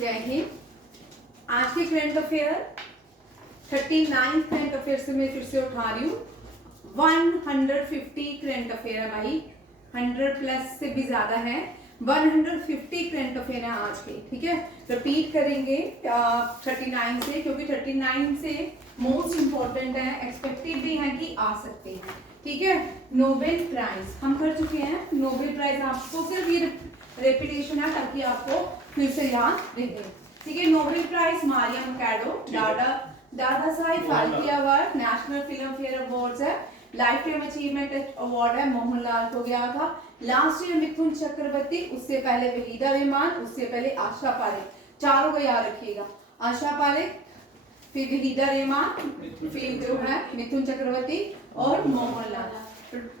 जय हिंद। आज के करंट अफेयर 39 करंट अफेयर से मैं फिर से उठा रही हूँ। 150 करंट अफेयर है भाई, 100 प्लस से भी ज्यादा है। 150 करंट अफेयर है आज के, ठीक है। रिपीट करेंगे 39 से, क्योंकि 39 से मोस्ट इंपॉर्टेंट है, एक्सपेक्टेड भी है कि आ सकते हैं, ठीक है। नोबेल प्राइज हम कर चुके हैं। नोबेल प्राइज आपको सिर्फ ये रेपिटेशन है ताकि आपको फिर से याद रहे, ठीक है। Nobel prize Maria Machado, Dada Saheb Phalke award, national Filmfare awards है, लाइफ टाइम अचीवमेंट अवार्ड है, मोहनलाल को गया था। लास्ट ईयर मिथुन चक्रवर्ती, उससे पहले वहीदा रहमान, उससे पहले आशा पारेख। चारों को याद रखिएगा, आशा पारेख, फिर वहीदा रहमान, फिर जो है मिथुन चक्रवर्ती और Mohanlal.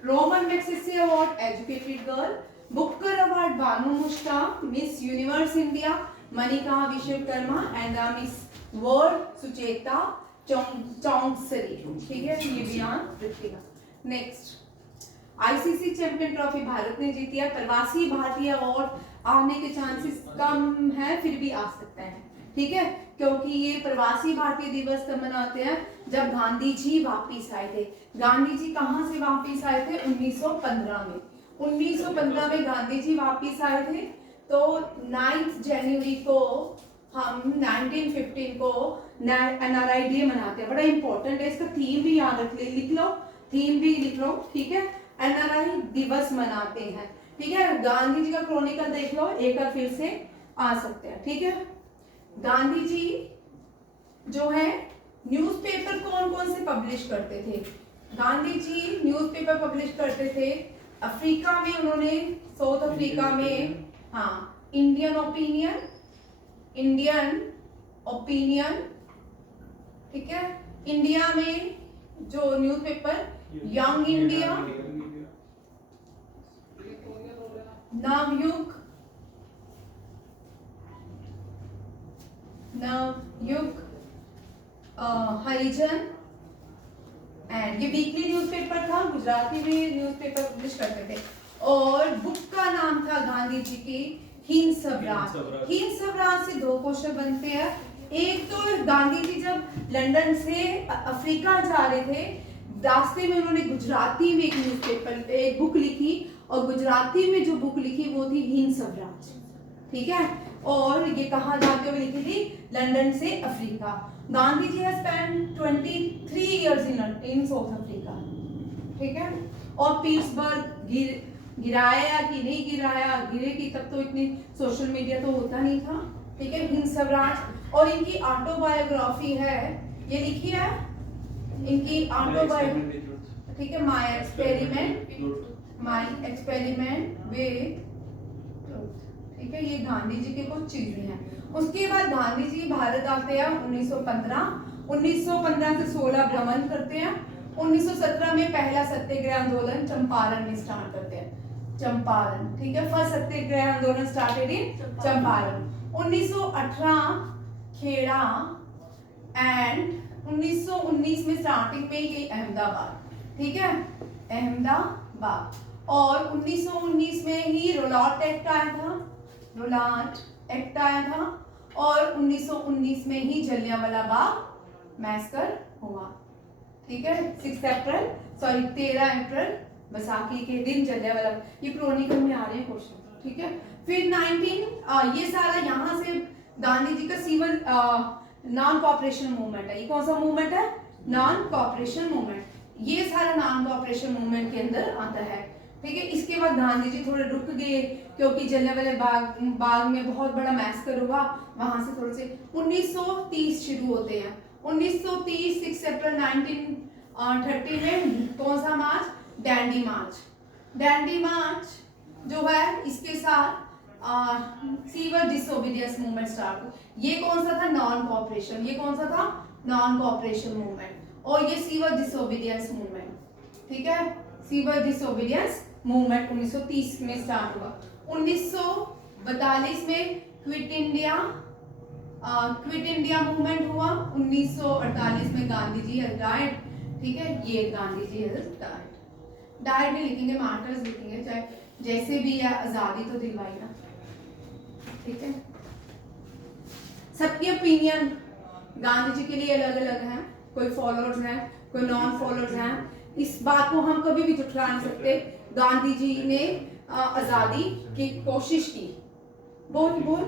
Ramon Magsaysay award educated girl, Booker award Banu Mushtaq, Miss Universe India Manika Vishwakarma and the Miss World Suchata Chuangsri, ठीक है। ये भी याद रखिएगा। Next, ICC champion trophy Bharat ने जीती है। प्रवासी भारतीय अवार्ड आने के चांसेस कम है, फिर भी आ सकता है, ठीक है, क्योंकि ये प्रवासी भारतीय दिवस तब मनाते हैं जब गांधी जी वापिस आए थे। गांधी जी कहाँ से वापिस आए थे? 1915 में। 1915 में गांधी जी वापिस आए थे। तो 9 जनवरी को हम 1915 को एनआरआई डे मनाते हैं। बड़ा इंपॉर्टेंट है, इसका थीम भी याद रख लिख लो, थीम भी लिख लो, ठीक है। एनआरआई दिवस मनाते हैं, ठीक है। गांधी जी का क्रॉनिकल देख लो, एक बार फिर से आ सकते हैं, ठीक है। गांधी जी जो है न्यूज़पेपर कौन कौन से पब्लिश करते थे? गांधी जी न्यूज़पेपर पब्लिश करते थे। अफ्रीका में उन्होंने, साउथ अफ्रीका में, हाँ, इंडियन ओपिनियन, ठीक है। इंडिया में जो newspaper Young India, Navyug, Harijan, and ये वीकली न्यूज़पेपर था, गुजराती में न्यूज़पेपर पब्लिश करते थे। और बुक का नाम था गांधी जी की हिंद स्वराज। हिंद स्वराज से 2 क्वेश्चन बनते हैं। एक तो गांधी जी जब लंदन से अफ्रीका जा रहे थे, रास्ते में उन्होंने गुजराती में एक न्यूज़पेपर, एक बुक लिखी, और गुजराती में जो बुक लिखी वो थी हिंद स्वराज, ठीक है। और ये कहाँ जाते हुए लिखी थी? लंदन से Africa. Gandhi ji has spent 23 years in South Africa, ठीक है। और पीट्सबर्ग गिराया कि नहीं गिराया, गिरे की तब तो इतनी सोशल मीडिया तो होता नहीं था, ठीक है। हिंद स्वराज, और इनकी ऑटोबायोग्राफी है, ये लिखी है इनकी ऑटोबायोग्राफी, ठीक है। माय एक्सपेरिमेंट विद, ठीक है। ये गांधी जी के कुछ चीजें हैं। उसके बाद गांधी जी भारत आते हैं 1915 से 16 भ्रमण करते हैं। 1917 में पहला सत्याग्रह आंदोलन चंपारण में स्टार्ट करते हैं, चंपारण, ठीक है। फर्स्ट सत्याग्रह आंदोलन started in Champaran. 1918 Kheda, and 1919 में स्टार्टिंग में ये अहमदाबाद, ठीक है, अहमदाबाद। और 1919 में ही रोलाट एक्ट आया था, और 1919 में ही जलियांवाला बाग मैसकर हुआ, ठीक है। 13 अप्रैल बैसाखी के दिन जलियांवाला, ये क्रॉनिकल में आ रहे हैं क्वेश्चन, ठीक है। फिर ये सारा यहाँ से गांधी जी का सिविल नॉन कॉपरेशन मूवमेंट है। ये कौन सा मूवमेंट है? Non cooperation movement. ये सारा नॉन कॉपरेशन मूवमेंट के अंदर आता है, ठीक है। इसके बाद गांधी जी थोड़े रुक गए, क्योंकि जलियांवाला बाग में बहुत बड़ा मैसकर हुआ, वहां से थोड़े से 1930 शुरू होते हैं। 1930 6 अप्रैल 1930 में कौन सा मार्च? डैंडी मार्च जो है, इसके साथ सिविल डिसोबीडियंस मूवमेंट स्टार्ट हुआ। ये कौन सा था? Non cooperation. ये कौन सा था? Non cooperation movement. और ये सिविल डिसोबीडियंस मूवमेंट, ठीक है। सिविल डिसोबीडियंस मूवमेंट 1930 में स्टार्ट हुआ। 1942 में क्विट इंडिया मूवमेंट हुआ। 1948 में गांधी जी डाइड, ठीक है। ये गांधी जी डाइड नहीं लिखेंगे, मार्टर्स लिखेंगे, चाहे जैसे भी है, आजादी तो दिलवाई ना, ठीक है। सबकी ओपिनियन गांधी जी के लिए अलग अलग हैं, कोई फॉलोअर्स हैं, कोई नॉन फॉलोअर्स हैं। इस बात को हम कभी भी झुठला नहीं सकते। गांधी जी ने आजादी की कोशिश की। बोल बोल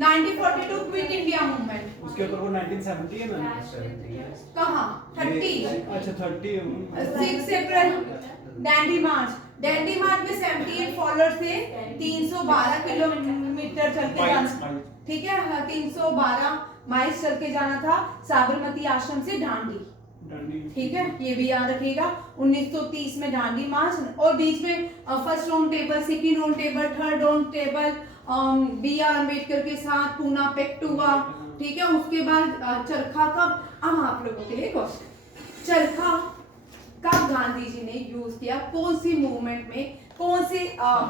1942 क्विट इंडिया मूवमेंट, उसके ऊपर वो 1970 है ना? कहाँ 30 अच्छा 30 6 अप्रैल डैंडी मार्च, डैंडी मार्च में 78 फॉलोअर थे, 312 किलोमीटर चल के जाना, ठीक है, 312 माइल्स चल के जाना था साबरमती आश्रम से दांडी, ठीक है, ये भी याद रखिएगा। 1930 में दांडी मार्च, और बीच में first round table, second round table, third round table B.R. Ambedkar के साथ पूना पैक्ट हुआ, ठीक है। उसके बाद चरखा का, अब आप लोगों के लिए क्वेश्चन, चरखा कब गांधी जी ने यूज किया, कौन सी मूवमेंट में, कौन से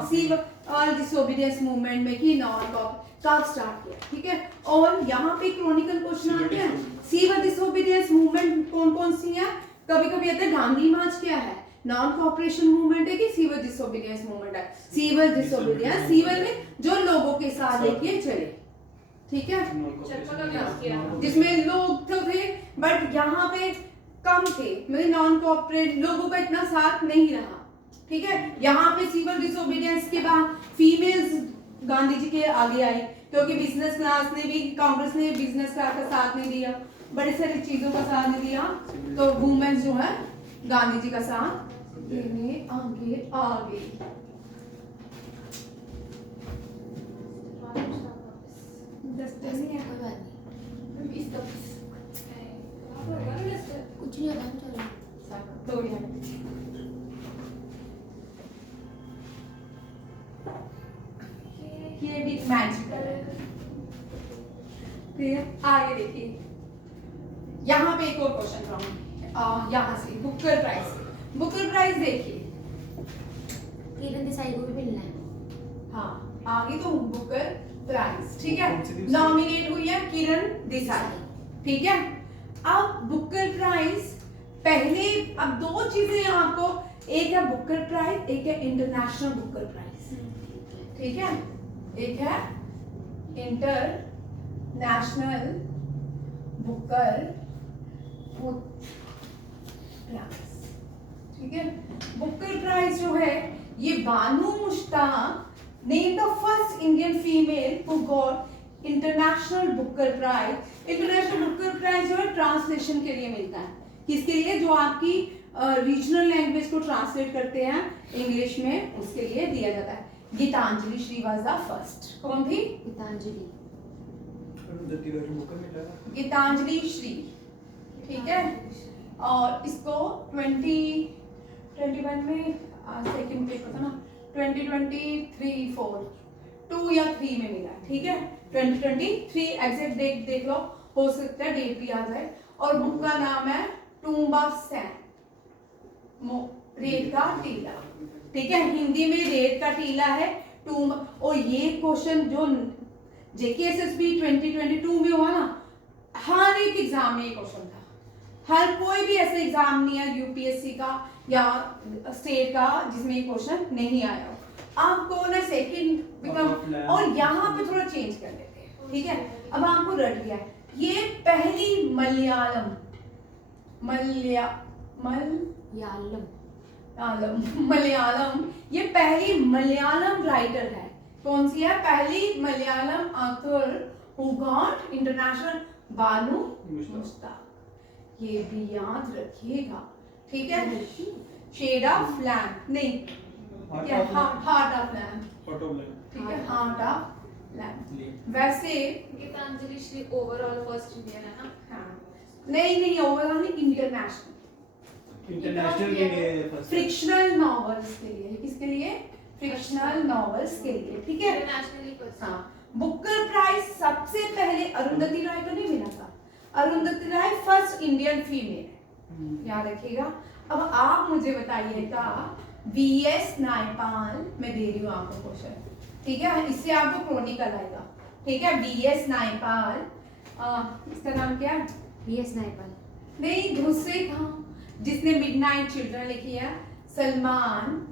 सिविल डिसोबीडियंस मूवमेंट में की, नॉन कब स्टार्ट किया, ठीक है। और यहाँ पे क्रॉनिकल क्वेश्चन आते हैं, सिविल डिसोबीडियंस मूवमेंट कौन कौन सी है, कभी कभी आता है गांधी मार्च क्या है, नॉन कॉपरेशन मूवमेंट है कि सिविल डिसोबीडियंस मूवमेंट है, सिविल डिसोबीडियंस, सिविल में जो लोगों के साथ लेके चले, ठीक है, जिसमें लोग तो थे बट यहाँ पे कम थे, मतलब नॉन कॉपरेट, लोगों का इतना साथ नहीं रहा, ठीक है। यहाँ पे सिविल डिसोबीडियंस के बाद फीमेल्स गांधी जी के आगे आई, क्योंकि बिजनेस क्लास ने भी, कांग्रेस ने बिजनेस क्लास का साथ नहीं दिया, बड़ी सारी चीजों का साथ नहीं दिया, तो वुमेन्स जो है गांधी जी का साथ देने आगे आ गई। कुछ नहीं होगा, चलो ये भी मैजिकल है, फिर आगे देखिए, यहाँ पे एक और क्वेश्चन था, यहाँ से बुकर प्राइज, बुकर प्राइज देखिए, किरण देसाई को भी मिलना है। हाँ आगे तो बुकर प्राइज, ठीक है, नॉमिनेट हुई है किरण देसाई, ठीक है। अब बुकर प्राइज पहले, अब दो चीजें हैं आपको, एक है बुकर प्राइज, एक है इंटरनेशनल बुकर प्राइज, ठीक है, एक है इंटरनेशनल बुकर प्राइज, ठीक है। बुकर प्राइज जो है ये Banu Mushtaq name the first Indian female who got international Booker prize. International Booker prize जो है ट्रांसलेशन के लिए मिलता है, किसके लिए, जो आपकी रीजनल लैंग्वेज को ट्रांसलेट करते हैं इंग्लिश में, उसके लिए दिया जाता है। Geetanjali Shree was the first, कौन थी, गीतांजलि, गीतांजलि श्री, ठीक है। और इसको 2021 में सेकंड पेपर था ना, 2023 4 2 या 3 में मिला, ठीक है, 2023 एग्जैक्ट डेट देख लो, हो सकता है डेट भी आ जाए। और बुक का नाम है टूम्ब ऑफ सैंड, रेत का टीला, ठीक है, हिंदी में रेत का टीला है टूम्ब। और ये क्वेश्चन जो जेकेएसएसबी 2022 में हुआ ना, हर एक एग्जाम में ये क्वेश्चन था, हर कोई भी ऐसा एग्जाम नहीं है यूपीएससी का या स्टेट का जिसमें ये क्वेश्चन नहीं आया हो। आपको ना सेकंड बिकम, और यहाँ पे थोड़ा चेंज कर लेते हैं, ठीक है। अब आपको रट गया, ये पहली मलयालम ये पहली मलयालम राइटर है, कौन सी है, पहली Malayalam author who got international, Banu Mushtaq, ये भी याद रखिएगा, ठीक है। शेड ऑफ लैम्प नहीं, क्या, हार्ट ऑफ लैम्प, ठीक है, हार्ट ऑफ लैम्प। वैसे Geetanjali Shree overall first Indian है ना, हाँ नहीं ओवरऑल नहीं, इंटरनेशनल के लिए, फ्रिक्शनल नॉवेल्स के लिए, किसके लिए, फ्रिक्शनल नॉवेल्स के लिए, ठीक है। इंटरनेशनली फर्स्ट, हाँ, बुकर प्राइज सबसे पहले अरुंधति राय को नहीं मिला था, अरुंधति राय फर्स्ट इंडियन फीमेल, याद रखिएगा। अब आप मुझे बताइएगा, वीएस नायपाल, मैं दे रही हूँ आपको क्वेश्चन, ठीक है, इससे आपको क्रॉनिकल आएगा, ठीक है। वीएस नायपाल, इसका नाम क्या है, वीएस नायपाल नहीं, दूसरे था जिसने मिडनाइट चिल्ड्रन लिखी है, सलमान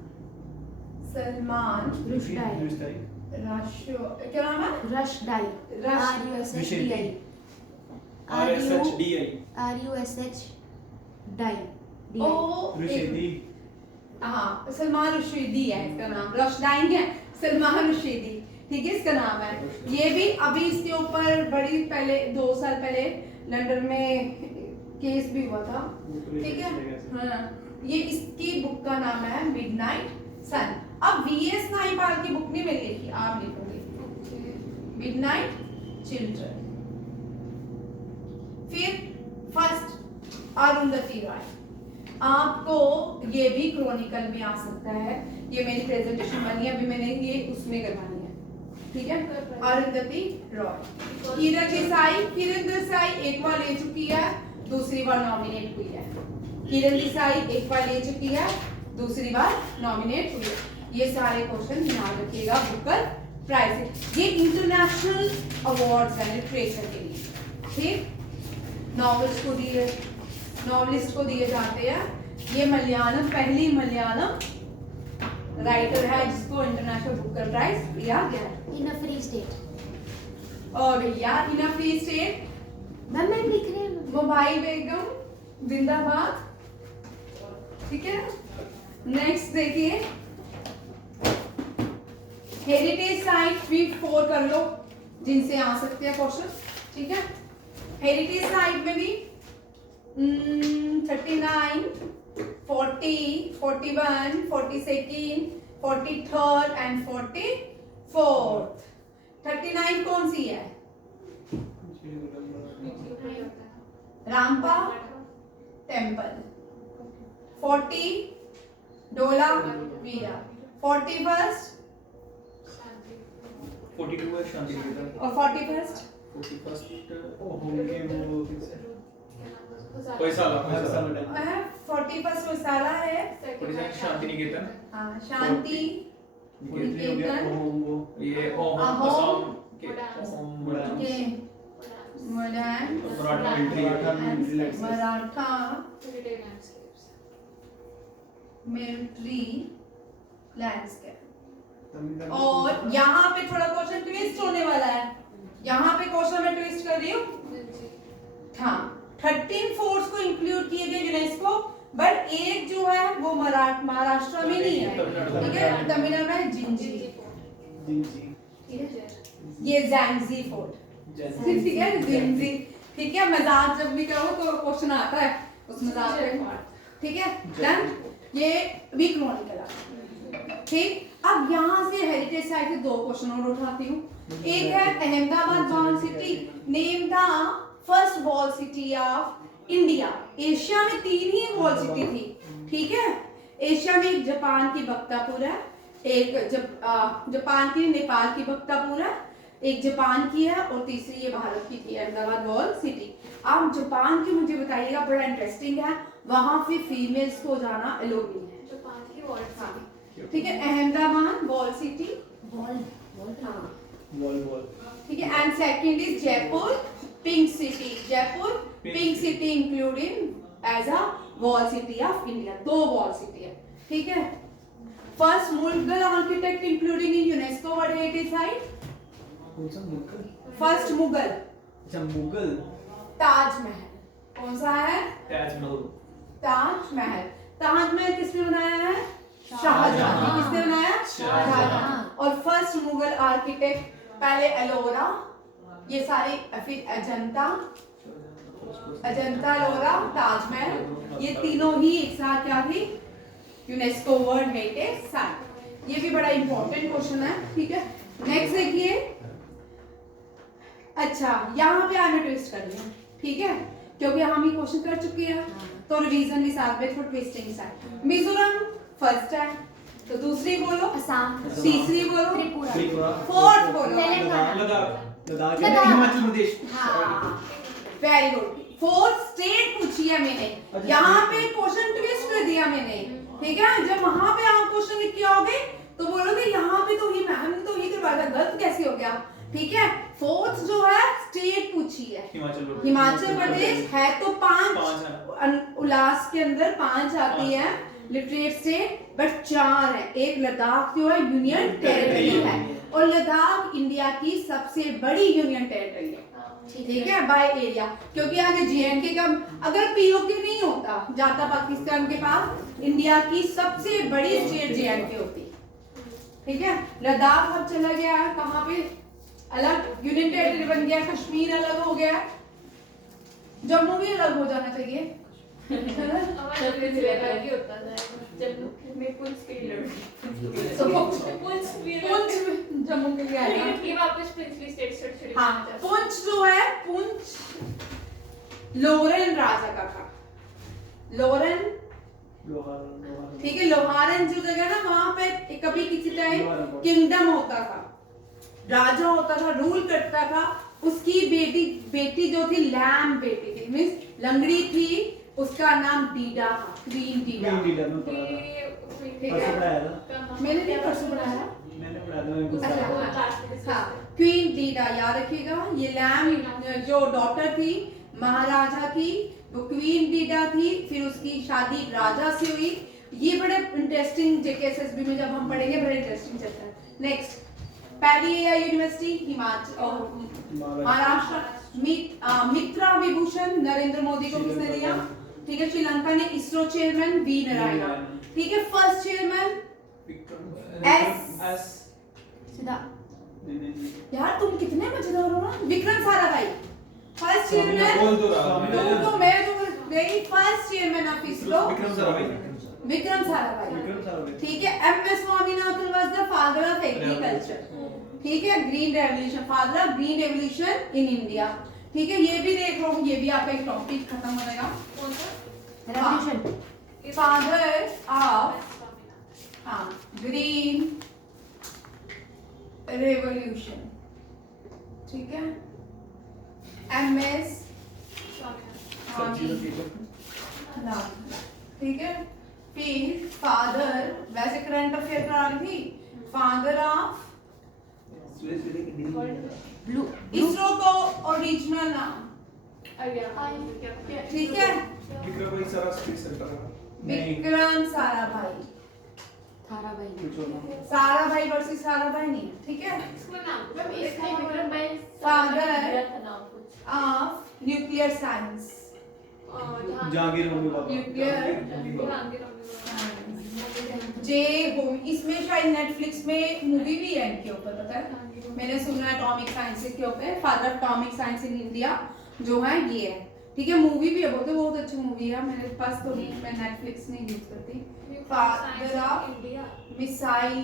रुश्ताई, क्या नाम है? Rushdie rush RUSHDI RSHDI RUSH die ओ रुशेदी हाँ सलमान रुशेदी है इसका नाम, रशदाइन है सलमान रुशेदी, ठीक है इसका नाम है। ये भी अभी इसके ऊपर बड़ी पहले 2 साल पहले लंदन में केस भी हुआ था, ठीक है। हाँ ये इसकी बुक का नाम है मिडनाइट सन। अब VS नाइपाल की बुक नहीं मिल लिखी, आप लिखोगे मिडनाइट चिल्ड्रन। फिर फर्स्ट अरुंधति रॉय, आपको ये भी क्रॉनिकल में आ सकता है, ये मेरी प्रेजेंटेशन बनी है, अभी मैंने ये उसमें करवानी है, ठीक है। अरुंधति रॉय। किरण देसाई एक बार ले चुकी है, दूसरी बार नॉमिनेट हुई है। किरण देसाई एक बार ले चुकी है, दूसरी बार नॉमिनेट हुई है। ये सारे क्वेश्चन ध्यान रखिएगा, बुकर प्राइज ये इंटरनेशनल अवार्ड्स हैं लिटरेचर के लिए, ठीक। नॉवलिस्ट को दिए जाते हैं। ये मलयालम पहली मलयालम राइटर है जिसको इंटरनेशनल बुकर प्राइज दिया गया है। इन अ फ्री स्टेट। और भैया इन अ फ्री स्टेट मैम मैं लिख रही हूँ। मोबाइल बेगम जिंदाबाद, ठीक है। नेक्स्ट देखिए हेरिटेज साइट भी 4 कर लो जिनसे आ सकते हैं क्वेश्चन, ठीक है। हेरिटेज साइट में भी 39, 40, 41, 42, 43rd एंड 44th। 39 कौन सी है? रामपा टेम्पल। 40 डोला वीरा। 41st 42 है शांति निकेतन और 41st 41st होंगे वो कोई साला 41st वसाला है। 42 शांति निकेतन हाँ शांति निकेतन ये ओम अहोम, असम के ओम के modern Maratha military Maratha military landscape. और यहाँ पे थोड़ा क्वेश्चन ट्विस्ट होने वाला है, यहाँ पे क्वेश्चन में ट्विस्ट कर रही हूँ। हाँ 13 फोर्ट्स को इंक्लूड किए गए यूनेस्को, बट एक जो है वो महाराष्ट्र में नहीं है, ठीक है, तमिलनाडु में है जिंजी, ठीक है। ये जैंगजी फोर्ट, ठीक है, जिंजी, ठीक है। मजाक जब भी करो तो क्वेश्चन आता है उस मजाक पे, ठीक है। डन। ये भी क्रॉनिकल, ठीक। अब यहाँ से हेरिटेज साइट से 2 क्वेश्चन और उठाती हूँ। एक है Ahmedabad wall city, name the first wall city of India. Asia में 3 ही वॉल सिटी थी, ठीक है। एशिया में एक जापान की बख्तापुर है, एक जापान की नेपाल की बख्तापुर है, एक जापान की है और तीसरी ये भारत की थी अहमदाबाद वॉल सिटी। आप जापान की मुझे बताइएगा, बड़ा इंटरेस्टिंग है, वहां पे फीमेल्स को जाना अलो नहीं है। जापान की वॉल, ठीक है। अहमदाबाद वॉल सिटी, वॉल ठीक है। And second is Jaipur pink city. Jaipur pink city including as a wall city of India. 2 wall city है, ठीक है। First Mughal architect including in UNESCO world heritage site. First Mughal, अच्छा मुगल ताजमहल। कौन सा है? ताजमहल। ताजमहल। ताजमहल किसने बनाया है? शाहजहां। किसने बनाया? शाहजहां। और फर्स्ट मुगल आर्किटेक्ट पहले एलोरा, ये सारे, फिर अजंता, एलोरा, ताजमहल, ये तीनों ही एक साथ क्या थी? UNESCO world heritage site. ये भी बड़ा इंपॉर्टेंट क्वेश्चन है, ठीक है। नेक्स्ट देखिए, अच्छा यहाँ पे आगे ट्विस्ट कर लिया, ठीक है, क्योंकि हम ये क्वेश्चन कर चुके हैं तो रिवीजन के साथ में थोड़ा ट्विस्टिंग साइड। मिजोरम फर्स्ट है, तो दूसरी बोलो। असम। तीसरी बोलो। त्रिपुरा। फोर्थ बोलो। तेलंगाना। लद्दाख लद्दाख। हिमाचल प्रदेश। हाँ वेरी गुड। 4th स्टेट पूछी है मैंने, यहाँ पे क्वेश्चन ट्विस्ट कर दिया मैंने, ठीक है। जब वहां पे आप क्वेश्चन लिख के आओगे तो बोलोगे यहाँ पे तो ये मैम तो ये दरवाजा गलत कैसे हो गया, ठीक है। 4th जो है स्टेट पूछी है हिमाचल प्रदेश है, तो 5 उल्लास के अंदर 5 आती है लिटरेट स्टेट, बट 4 है। एक लद्दाख जो है यूनियन टेरिटरी है, और लद्दाख इंडिया की सबसे बड़ी यूनियन टेरिटरी है, ठीक है, बाय एरिया। क्योंकि आगे JNK का अगर POK नहीं होता जाता पाकिस्तान के पास, इंडिया की सबसे बड़ी स्टेट JNK होती, ठीक है। लद्दाख अब चला गया है कहाँ पे, अलग यूनियन टेरिटरी बन गया, कश्मीर अलग हो गया, जम्मू भी अलग हो जाना चाहिए। हमारे जिले का भी होता था जम्मू में पुंछ के लिए तो पुंछ भी पुंछ जम्मू के लिए आएगा। ये वापस प्रिंसली स्टेट छोड़ हाँ, पुंछ जो है, पुंछ लोरेन राजा का था, लोरेन, ठीक है। लोहारन जो जगह ना, वहां पे कभी किसी टाइम किंगडम होता था, राजा होता था, रूल करता था। उसकी बेटी जो थी, लैम बेटी थी, मींस लंगड़ी थी, उसका नाम डीडा था, क्वीन डीडा। मैंने नहीं परसों पढ़ाया, हाँ, क्वीन डीडा याद रखिएगा। ये लैम जो डॉटर थी महाराजा की, वो क्वीन डीडा थी। फिर उसकी शादी राजा से हुई। ये बड़े इंटरेस्टिंग JKSSB में जब हम पढ़ेंगे बड़े इंटरेस्टिंग चलता है। नेक्स्ट, पहली यूनिवर्सिटी हिमाचल महाराष्ट्र, मित्रा विभूषण नरेंद्र मोदी को किसने दिया, ठीक है। श्रीलंका ने इसरो चेयरमैन V नारायण, ठीक है। फर्स्ट चेयरमैन S, सीधा यार तुम कितने मजेदार हो ना, विक्रम साराभाई। फर्स्ट चेयरमैन तो मैं नहीं, first chairman of ISRO Vikram Sarabhai, ठीक है। MS Swaminathan was the father of agriculture, ठीक है। Green revolution, father of green revolution in India, ठीक है। ये भी देख लो, ये भी आपका एक टॉपिक खत्म हो जाएगा। कौन सा रेवोल्यूशन, फादर ऑफ, हाँ, ग्रीन रेवोल्यूशन, ठीक है। MS ठीक है। फिर फादर, वैसे करंट अफेयर करा रही थी, फादर ऑफ ब्लू, इसरो को ओरिजिनल नाम, ठीक है, विक्रम साराभाई। साराभाई वर्सेस साराभाई नहीं, ठीक है। Father of nuclear science, J home. इसमें शायद नेटफ्लिक्स में मूवी भी है इनके ऊपर, पता है, मैंने सुना है, एटॉमिक साइंस के ऊपर, father of atomic science in India जो है ये है, ठीक है। मूवी भी है, बहुत अच्छी मूवी है, मेरे पास तो नहीं, मैं नेटफ्लिक्स नहीं यूज करती। फादर ऑफ मिसाइल,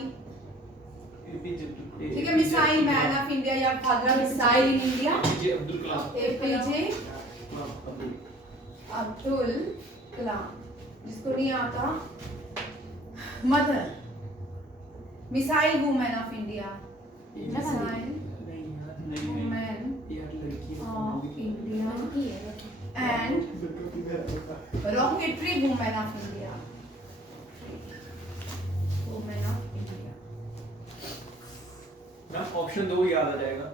ठीक है, मिसाइल मैन ऑफ इंडिया या father of missile in India, APJ Abdul Kalam. जिसको नहीं आता, mother missile woman of India, missile woman of India and rocketry woman of India, woman of India. Option 2 याद आ जाएगा।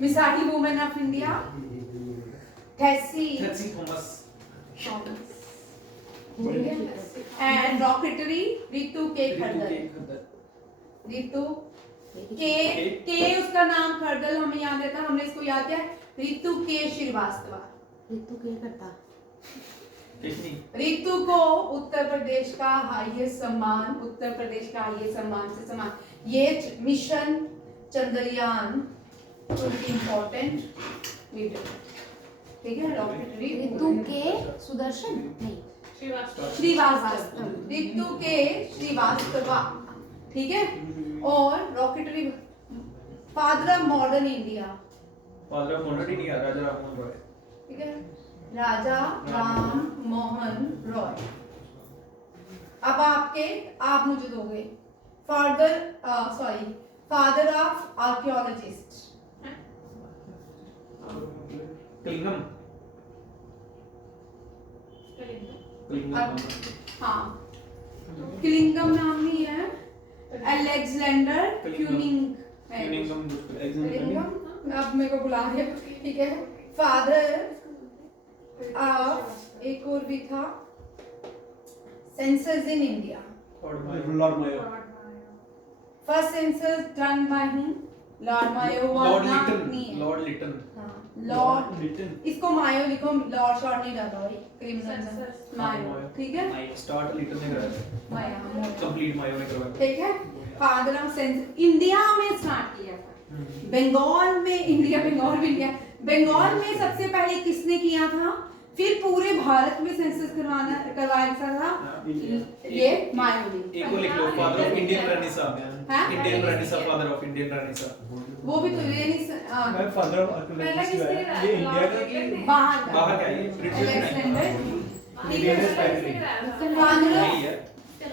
Missile woman of India, Tessy Thomas and rocketry Ritu के खरदल। रितु के उसका नाम खरदल हमें याद रहता, हमने इसको याद किया, रितु के श्रीवास्तव। रितु के करता, रितु को उत्तर प्रदेश का हाईएस्ट सम्मान, उत्तर प्रदेश का हाईएस्ट सम्मान से सम्मान। ये मिशन चंद्रयान इम्पोर्टेंट वीडियो, ठीक है। रॉकेटरी रितु के सुदर्शन नहीं, श्रीवास्तव, रितु के श्रीवास्तव, ठीक है। और rocketry father of modern India, father of modern India Raja Rammohan Roy, ठीक है, राजा राम मोहन रॉय। अब आप मुझे दोगे फादर ऑफ आर्कियोलॉजिस्ट, कलिंगम, हाँ, किलिंगम नाम नहीं है, अलेक्जेंडर क्यूनिंगम, अब मेरे को बुला रहे, ठीक है। फादर ऑफ, एक और भी था, census in India, Lord Mayo, first census done by whom Lord Mayo Lord नहीं लिटन है लॉर्ड लिटन लॉर्ड लिटन इसको मायो लिखो, लॉर्ड शॉर्ट नहीं डाला भाई क्रिमिनल सर, में सर। मायो, ठीक है मायो स्टार्ट लिटन ने कराया माया कंप्लीट मायो ने करवाया ठीक है। फादर ऑफ सेंसस इंडिया में स्टार्ट किया था, बंगाल में, इंडिया बंगाल भी इंडिया, बंगाल में सबसे पहले किसने किया था, फिर पूरे भारत में सेंसस करवाया था ये मायो ने। एक को लिख लो फादर ऑफ इंडियन रानीसा हाँ? इंडियन रानीसा फादर ऑफ इंडियन रानीसा वो भी तो ये नहीं मैं फादर ऑफ पहला आर्कियोलॉजिस्ट किसने है कराया? ये इंडिया का लॉर्ड कि लिटन ने। बाहर का बाहर का ये ब्रिटिश अलेक्जेंडर ठीक इंडियन है। स्टाइल फादर नहीं है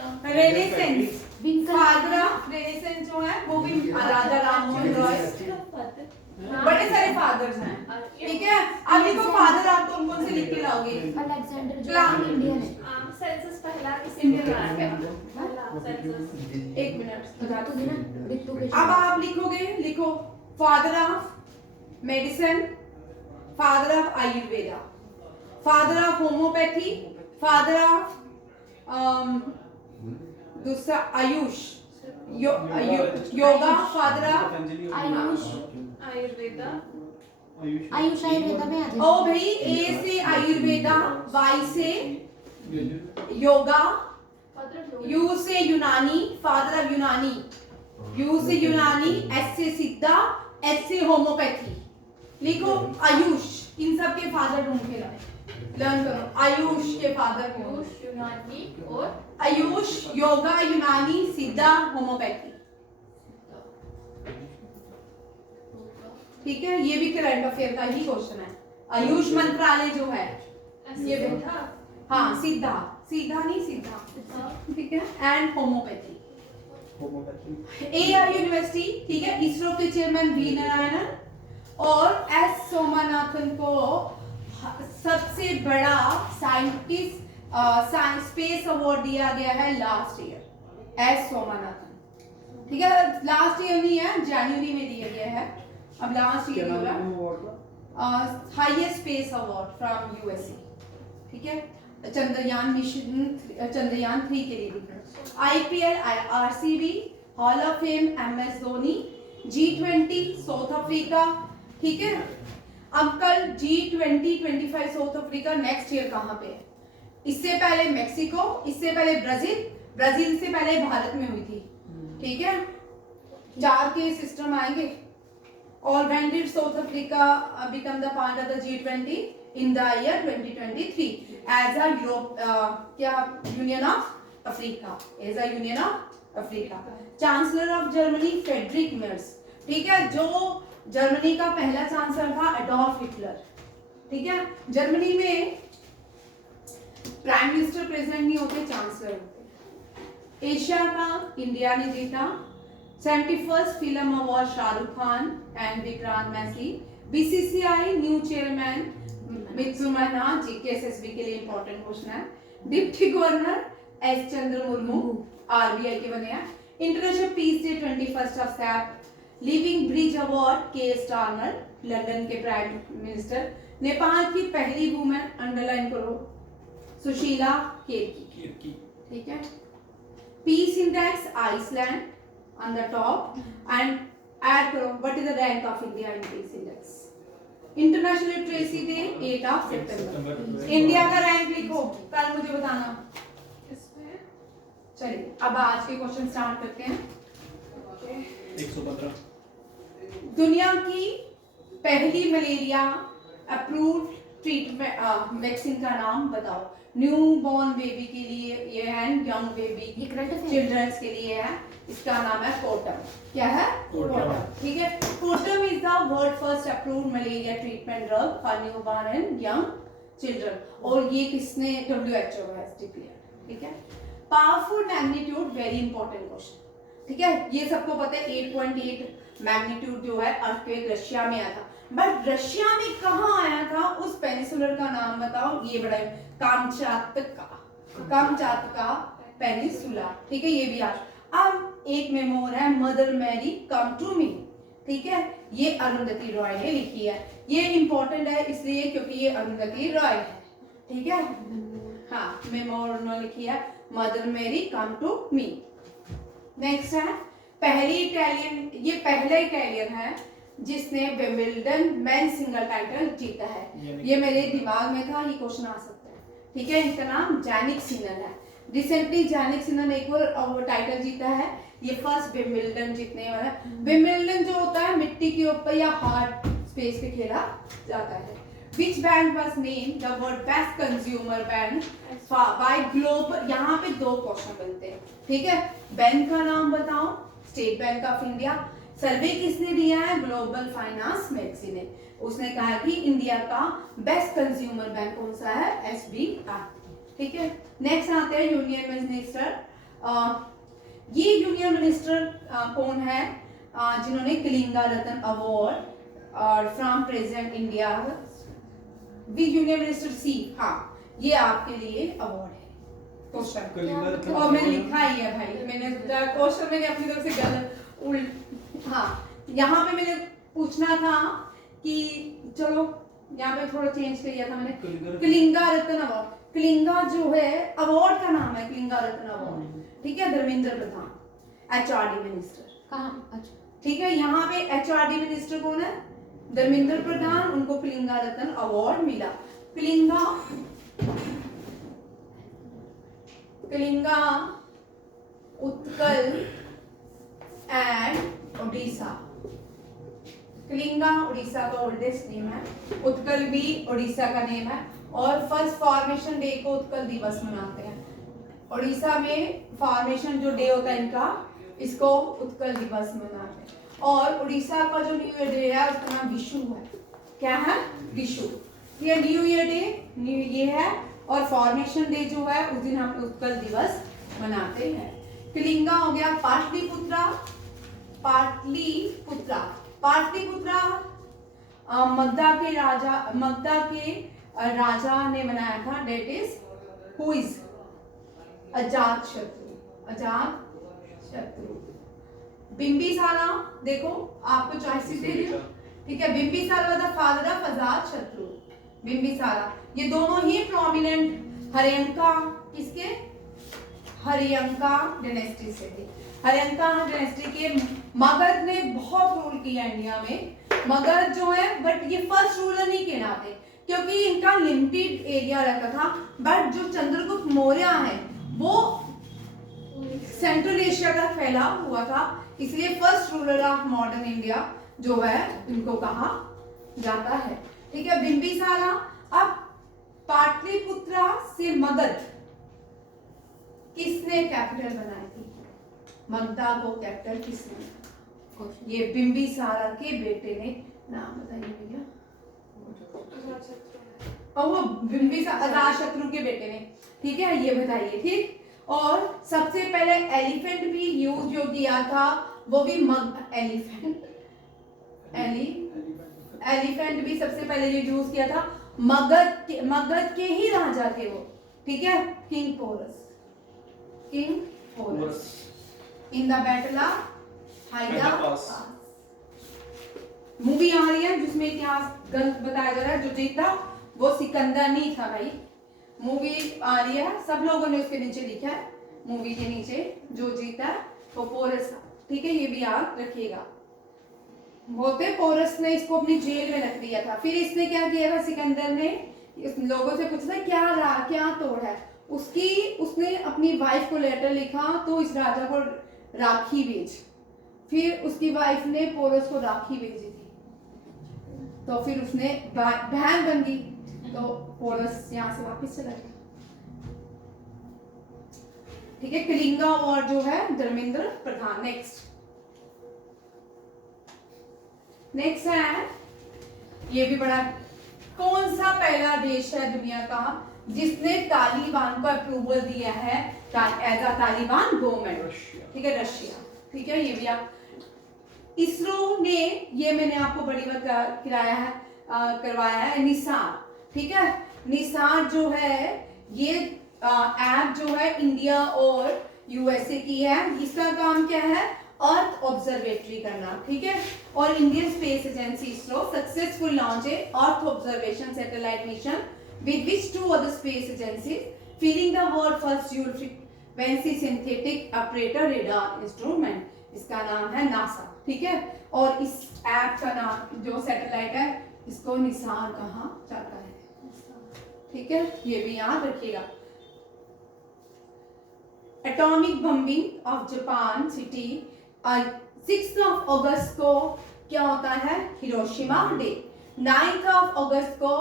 ऑफ रेनेसेंस, विंकर फादर ऑफ रेनेसेंस जो है वो भी राजा राममोहन रॉय, बड़े सारे फादर्स हैं ठीक है। अब देखो फादर आप कौन कौन से लिख के लाओगे, अलेक्जेंडर जो क्लाम इंडियन है। सेंसस पहला किसने कराया? पहला सेंसस। एक मिनट बता तो देना ऋतु के अब आप लिखोगे, लिखो father of medicine, father of Ayurveda, father of homeopathy, father of दूसरा आयुष, योगा, फादर ऑफ आयुष आयुर्वेदा। आयुष आयुर्वेदा में आ जाए। ओ भाई ए से आयुर्वेदा, वाई से योगा, यू से यूनानी, फादर ऑफ यूनानी, यू से यूनानी, एस से सिद्धा, एस से होम्योपैथी। लिखो आयुष, इन सब के फादर ढूंढ के लाए, लर्न करो आयुष के फादर कौन। आयुष यूनानी और आयुष, योगा, यूनानी, सिद्धा, होम्योपैथी, ठीक है। ये भी करंट अफेयर का ही क्वेश्चन है। आयुष मंत्रालय जो है ये भी था। हाँ सीधा, सीधा नहीं सीधा, ठीक है। एंड होम्योपैथी, एआई यूनिवर्सिटी, ठीक है। इसरो के चेयरमैन वी नारायणन और एस सोमनाथन को सबसे बड़ा साइंटिस्ट स्पेस अवार्ड दिया गया है लास्ट ईयर, एस सोमनाथन, ठीक है। लास्ट ईयर नहीं है, जनवरी में दिया गया है, अब लास्ट ईयर होगा। Highest space award from USA, ठीक है। चंद्रयान मिशन, चंद्रयान 3 के लिए। IPL, RCB, hall of fame MS Dhoni, G20 south Africa, ठीक है। अब कल G20 25 south Africa next year कहाँ पे है? इससे पहले मेक्सिको, इससे पहले ब्राजील, ब्राजील से पहले भारत में हुई थी, ठीक है। 4 के सिस्टम आएंगे। All banded South Africa become the part of the G20 in the year 2023 as a Europe, क्या Union of Africa, as a Union of Africa. Chancellor of Germany Friedrich Merz, ठीक है। जो जर्मनी का पहला chancellor था Adolf Hitler, ठीक है। Germany में प्राइम मिनिस्टर प्रेसिडेंट नहीं होते, चांसलर होते। एशिया का इंडिया ने जीता। 71st film award Shahrukh Khan and Vikrant Massey. BCCI new chairman मित्सु मना, जीकेएसएसबी के लिए इंपॉर्टेंट क्वेश्चन है। Deputy governor S Chandra Murmu RBI के बने हैं। International peace day 21 of Sep. Living bridge award के स्टार्मर, लंदन के प्राइम मिनिस्टर। नेपाल की पहली वुमेन, अंडरलाइन करो, सुशीला केरकी, ठीक है। Peace index Iceland on the top and add करो what is the rank of India in peace index. International Literacy Day 8 of September. India का rank लिखो, कल मुझे बताना। इसमें चलिए अब आज के क्वेश्चन स्टार्ट करते हैं। 115 दुनिया की पहली मलेरिया अप्रूव्ड ट्रीटमेंट वैक्सीन का नाम बताओ। न्यू बॉर्न बेबी के लिए ये है, यंग बेबी ये करंट अफेयर चिल्ड्रंस के लिए है, इसका नाम है कोटम। क्या है? कोटम, ठीक है। Coartem is the world first approved malaria treatment drug for newborn and young children, और ये किसने, WHO हैज डिक्लेयर्ड, ठीक है। Powerful magnitude, very important question, ठीक है। ये सबको पता है 8.8 मैग्नीट्यूड जो है अर्थक्वेक रशिया में आया था, बट रशिया में कहाँ आया था उस पेनिसुलर का नाम बताओ। ये बड़ा कामचातका पेनिसुला, ठीक है। ये भी आज। अब एक मेमोर है Mother Mary come to me, ठीक है। ये अरुंधति रॉय ने लिखी है। ये इंपॉर्टेंट है इसलिए क्योंकि ये अरुंधति रॉय है, ठीक है। हाँ, मेमोर ने लिखी है Mother Mary come to me. Next है ये पहला इटालियन है जिसने विंबलडन मेन सिंगल टाइटल जीता है। ये मेरे दिमाग में था, ये क्वेश्चन आ सकता है, ठीक है। इनका नाम जैनिक सिनर है। रिसेंटली जैनिक सिनर ने एक और टाइटल जीता है, ये फर्स्ट विंबलडन जीतने वाला है। विंबलडन जो होता है मिट्टी के ऊपर या हार्ड स्पेस पे खेला जाता है। Which band was named the world best consumer band by Globe? यहाँ पे दो क्वेश्चन बनते हैं, ठीक है। बैंक का नाम बताओ, स्टेट बैंक ऑफ इंडिया। सर्वे किसने दिया है? ग्लोबल फाइनेंस मैगजीन ने। उसने कहा कि इंडिया का बेस्ट कंज्यूमर बैंक कौन सा है? SBI, ठीक है। नेक्स्ट आते हैं यूनियन मिनिस्टर। ये यूनियन मिनिस्टर कौन है जिन्होंने कलिंगा रत्न अवार्ड और फ्रॉम प्रेसिडेंट इंडिया? वी यूनियन मिनिस्टर सी। हाँ, ये आपके लिए अवार्ड है क्वेश्चन, और मैंने लिखा ही है भाई, मैंने क्वेश्चन मैंने अपनी तरफ से गलत हाँ, यहाँ पे मैंने पूछना था कि चलो यहाँ पे थोड़ा चेंज किया था मैंने। कलिंगा रत्न अवार्ड, कलिंगा जो है अवार्ड का नाम है कलिंगा रत्न अवार्ड, ठीक है। धर्मेंद्र प्रधान HRD मिनिस्टर, कहाँ? अच्छा, ठीक है। यहाँ पे HRD मिनिस्टर कौन है? धर्मेंद्र प्रधान, उनको कलिंगा रत्न अवार्ड मिला। कलिंगा उत्कल एंड ओडिशा। कलिंगा उड़ीसा का ओल्डेस्ट नेम है, उत्कल भी उड़ीसा का नेम है, और फर्स्ट फॉर्मेशन डे को उत्कल दिवस मनाते हैं। उड़ीसा में फॉर्मेशन जो डे होता है इनका, इसको उत्कल दिवस मनाते हैं। और उड़ीसा का जो न्यू ईयर डे है उसका नाम विशु है। क्या है? विशु। ये न्यू ईयर डे ये है, और फॉर्मेशन डे जो है उस दिन हम उत्कल दिवस मनाते हैं। कलिंगा हो गया। पाटलिपुत्रा, मगधा के राजा ने बनाया था, डेट इज हु इज? अजात शत्रु। बिंबिसारा, देखो आपको चॉइसेस दे रही हूँ, ठीक है। बिंबिसारा द फादर ऑफ अजात शत्रु। बिंबिसारा, ये दोनों ही प्रोमिनेंट हरियंका किसके? हरियंका डायनेस्टी से थे। हरियंका डायनेस्टी के मगध ने बहुत रूल किया इंडिया में। मगध जो है, बट ये फर्स्ट रूलर नहीं कहलाते क्योंकि इनका लिमिटेड एरिया रहता था। बट जो चंद्रगुप्त मौर्य है वो सेंट्रल एशिया तक फैला हुआ था, इसलिए first ruler of modern India जो है इनको कहा जाता है, ठीक है। बिंबिसारा। अब पाटलिपुत्रा से मगध किसने कैपिटल बनाई थी? मगधा को कैपिटल किसने? ये बिंबिसारा के बेटे ने। नाम बताइए भैया। और वो बिंबिसारा अजातशत्रु के बेटे ने, ठीक है, ये बताइए, ठीक। और सबसे पहले एलिफेंट भी यूज जो किया था वो भी एलिफेंट भी सबसे पहले ये यूज किया था मगध के ही राजा थे वो, ठीक है। King Porus in the battle of Hydaspes. Movie आ रही है जिसमें इतिहास गलत बताया जा रहा है, जो जीता वो सिकंदर नहीं था भाई। मूवी आ रही है, सब लोगों ने उसके नीचे लिखा है, मूवी के नीचे जो जीता है वो पोरस, ठीक है, ये भी याद रखिएगा। बोलते पोरस ने इसको अपनी जेल में रख दिया था। फिर इसने क्या किया था? सिकंदर ने इस लोगों से पूछा क्या तोड़ है उसने अपनी वाइफ को लेटर लिखा, तो इस राजा को राखी भेज। फिर उसकी वाइफ ने पोरस को राखी भेजी थी, तो फिर उसने बहन बन गई, तो पोरस यहाँ से वापस चला गया, ठीक है। कलिंगा और जो है धर्मेंद्र प्रधान। नेक्स्ट है, ये भी बड़ा, कौन सा पहला देश है दुनिया का जिसने तालिबान को अप्रूवल दिया है एज अ तालिबान गवर्नमेंट? ठीक है, रशिया, ठीक है। ये भी आप, इसरो ने, ये मैंने आपको बड़ी बात करवाया है निसार, ठीक है। निसार जो है ये ऐप जो है इंडिया और यूएसए की है। इसका काम क्या है? अर्थ ऑब्जर्वेटरी करना, ठीक है। और Indian space agency ISRO successful launch a earth observation satellite mission with which two other space agencies feeding the world first dual frequency synthetic operator radar instrument इसका नाम है नासा, ठीक है। और इस ऐप का नाम, जो सैटेलाइट है, इसको निसार कहा जाता है, ठीक है, ये भी याद रखिएगा। Atomic bombing of Japan city 6 अगस्त को क्या होता है, हिरोशिमा डे। 9 अगस्त को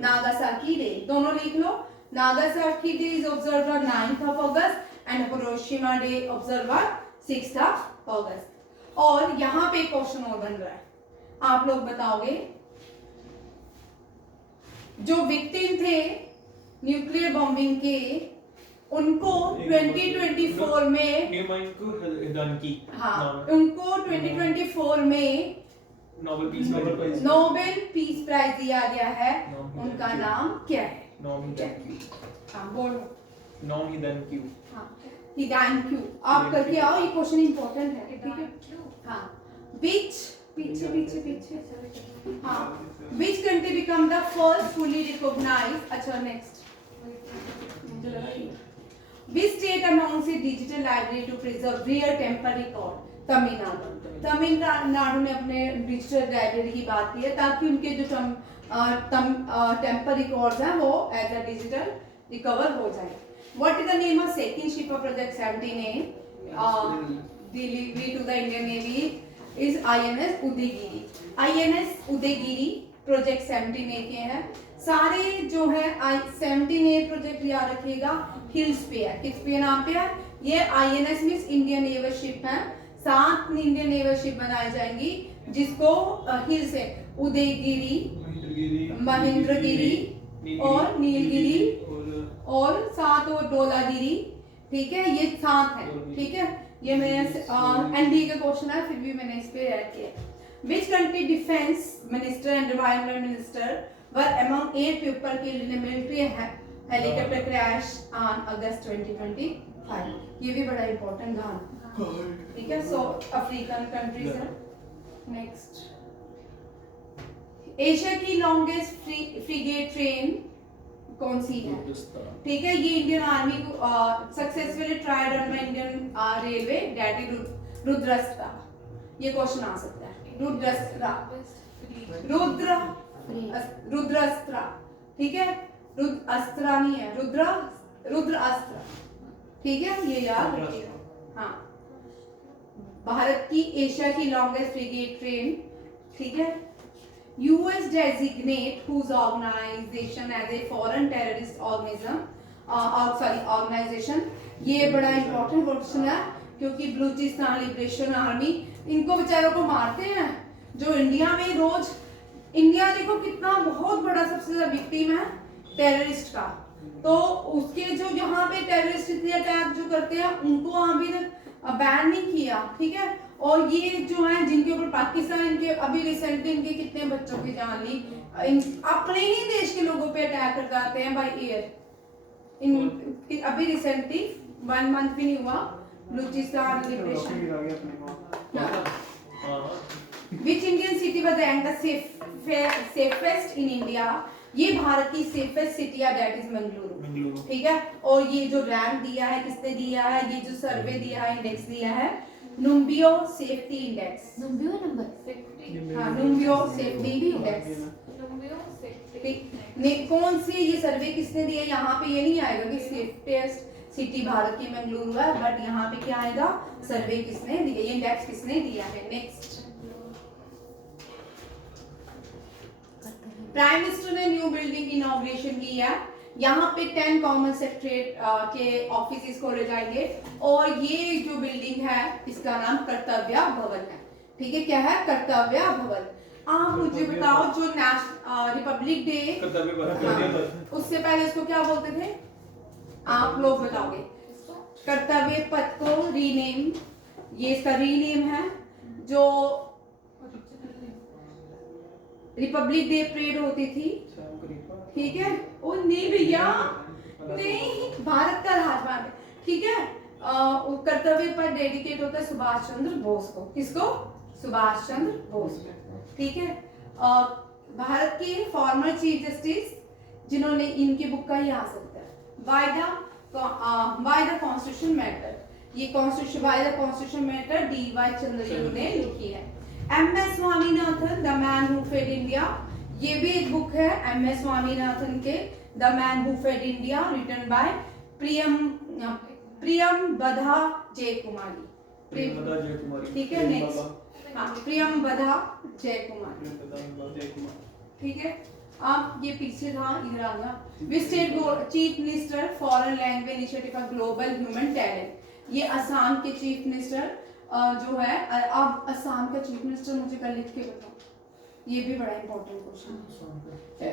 नागासाकी डे, दोनों लिख लो। Nagasaki day is observed on 9 August and Hiroshima day observed on 6 August. और यहाँ पे क्वेश्चन और बन रहा है, आप लोग बताओगे, जो विक्टिम थे न्यूक्लियर बॉम्बिंग के, उनको 2024 में, न्यूमैन को दान की, हाँ, उनको 2024 में नोबेल पीस प्राइज दिया गया है। उनका नाम क्या है? हाँ बोलो। हाँ, हिदानक्यू। आप करके आओ, ये क्वेश्चन इंपॉर्टेंट है, ठीक है। हाँ, which पीछे हाँ, which country become the first fully recognized, अच्छा next, which state announced a digital library to preserve rare temple record? Tamil Nadu. Tamil Nadu ने अपने डिजिटल लाइब्रेरी की बात की है, ताकि उनके जो टेम्पल रिकॉर्ड्स हैं वो एज अ डिजिटल रिकवर हो जाए। What is the name of second ship of Project 17A delivery to the Indian Navy is INS Udaygiri. INS Udaygiri project 17A के हैं। सारे जो है 17A प्रोजेक्ट याद रखिएगा, हिल्स पे है। किस पे नाम पे है? ये INS means Indian naval ship है। 7 इंडियन नेवल शिप बनाई जाएंगी, जिसको हिल्स है, उदयगिरी, महेंद्रगिरी और नीलगिरी और 7 और डोलागिरी, ठीक है, ये 7 है, ठीक है। ये मैंने एनडीए का क्वेश्चन है, फिर भी मैंने इस पे ऐड किया। Which country defense minister and environment minister were among 8 people killed in a military helicopter crash on August 2025? ये भी बड़ा important गाना, ठीक है। सो अफ्रीकन कंट्रीज है। नेक्स्ट, एशिया की लॉन्गेस्ट फ्रिगेट ट्रेन कौन सी है? ठीक है, ये इंडियन आर्मी को successfully tried on Indian railway, that is Rudrastra. ये क्वेश्चन आ सकता है, रुद्रास्त्र, ठीक है, रुद्रास्त्र नहीं है, रुद्रास्त्र, ठीक है, ये याद रखिएगा। हाँ, भारत की एशिया की लॉन्गेस्ट फ्रिगेट ट्रेन, ठीक है। US designate whose organization as a foreign terrorist organization, ये बड़ा इंपॉर्टेंट क्वेश्चन है, क्योंकि बलूचिस्तान लिबरेशन आर्मी इनको बेचारों को मारते हैं, जो इंडिया में रोज, इंडिया देखो कितना बहुत बड़ा सबसे ज्यादा विक्टिम है टेररिस्ट का, तो उसके जो यहाँ पे टेररिस्ट इतने अटैक जो करते हैं, उनको अभी तक बैन नहीं किया, ठीक है। और ये जो है जिनके ऊपर पाकिस्तान, इनके अभी रिसेंटली इनके कितने बच्चों की जान ली, अपने ही देश के लोगों पे अटैक कर जाते हैं बाय एयर। अभी रिसेंटली 1 मंथ भी नहीं हुआ, Balochistan liberation. Which Indian city was ranked the safest in India? ये भारत की सेफेस्ट सिटी है, दैट इज मंगलुरु, ठीक है। और ये जो रैंक दिया है, किसने दिया है? ये जो सर्वे दिया है, इंडेक्स दिया है, नुम्बियो सेफ्टी इंडेक्स। नंबर नंबर, हाँ, नुम्बियो सेफ्टी इंडेक्स, ठीक। कौन सी ये सर्वे किसने दिया? यहाँ पे ये नहीं आएगा कि सेफ्टेस्ट सिटी भारत की मंगलुरु है, बट यहाँ पे क्या आएगा? सर्वे किसने दिया, ये इंडेक्स किसने दिया है। नेक्स्ट, प्राइम मिनिस्टर ने न्यू बिल्डिंग की इनॉग्रेशन की है। यहाँ पे 10 कॉमन सेक्रेटरीट के ऑफिस खोले जाएंगे, और ये जो बिल्डिंग है इसका नाम कर्तव्य भवन है, ठीक है। क्या है? कर्तव्य भवन। आप मुझे बताओ, जो रिपब्लिक डे, उससे पहले इसको क्या बोलते थे? आप लोग बताओगे। कर्तव्य पथ को रीनेम, ये इसका रीनेम है। जो रिपब्लिक डे परेड होती थी, ठीक है, वो नहीं भैया, नहीं, भारत का राजमार्ग, ठीक है। कर्तव्य पर डेडिकेट होता है सुभाष चंद्र बोस को। किसको? सुभाष चंद्र बोस को, ठीक है। भारत के फॉर्मर चीफ जस्टिस, जिन्होंने, इनकी बुक का ही आ सकता है, बाय द कॉन्स्टिट्यूशन मैटर, ये constitution by the constitution matter D.Y. Chandrachud ने लिखी है। M.S. Swaminathan the man who fed India, ये भी एक बुक है M.S. स्वामीनाथन के the man who fed India, written by Priyambada Jayakumari. Priyambada Jayakumari, ठीक है, नेक्स्ट प्रियंबदा जयकुमारी, ठीक है। अब ये पीछे था, इधर आ गया। Visited chief minister foreign language initiative for global human talent, ये असम के चीफ मिनिस्टर जो है। अब असम का चीफ मिनिस्टर मुझे कल लिख के बताओ, ये भी बड़ा इंपॉर्टेंट क्वेश्चन।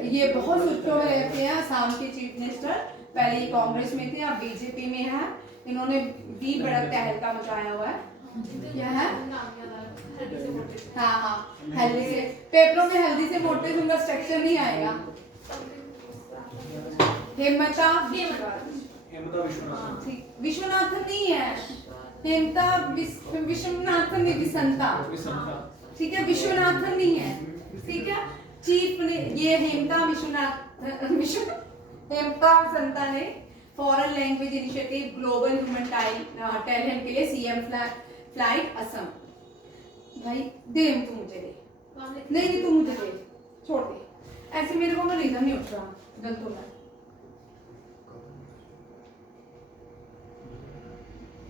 ये बहुत सुर्खियों में रहते हैं असम के चीफ मिनिस्टर, पहले ये कांग्रेस में थे, अब बीजेपी में है। इन्होंने भी बड़ा तहलका मचाया हुआ है। क्या है? हाँ हाँ, हेल्दी से, पेपरों में हेल्दी से मोटे उनका स्ट्रक्चर नहीं आएगा। हेमता विश्वनाथन, ठीक, विश्वनाथन नहीं है, हेमता विश्वनाथन नहीं, विसंता, ठीक है, विश्वनाथन नहीं है, ठीक है। चीफ ने ये हेमता विसंता ने foreign language initiative global human talent के लिए सीएम फ्लाइट असम। भाई दे तू मुझे दे, नहीं तू मुझे दे, छोड़ दे, ऐसे मेरे को ना रीजन नहीं उठ रहा गलतों का।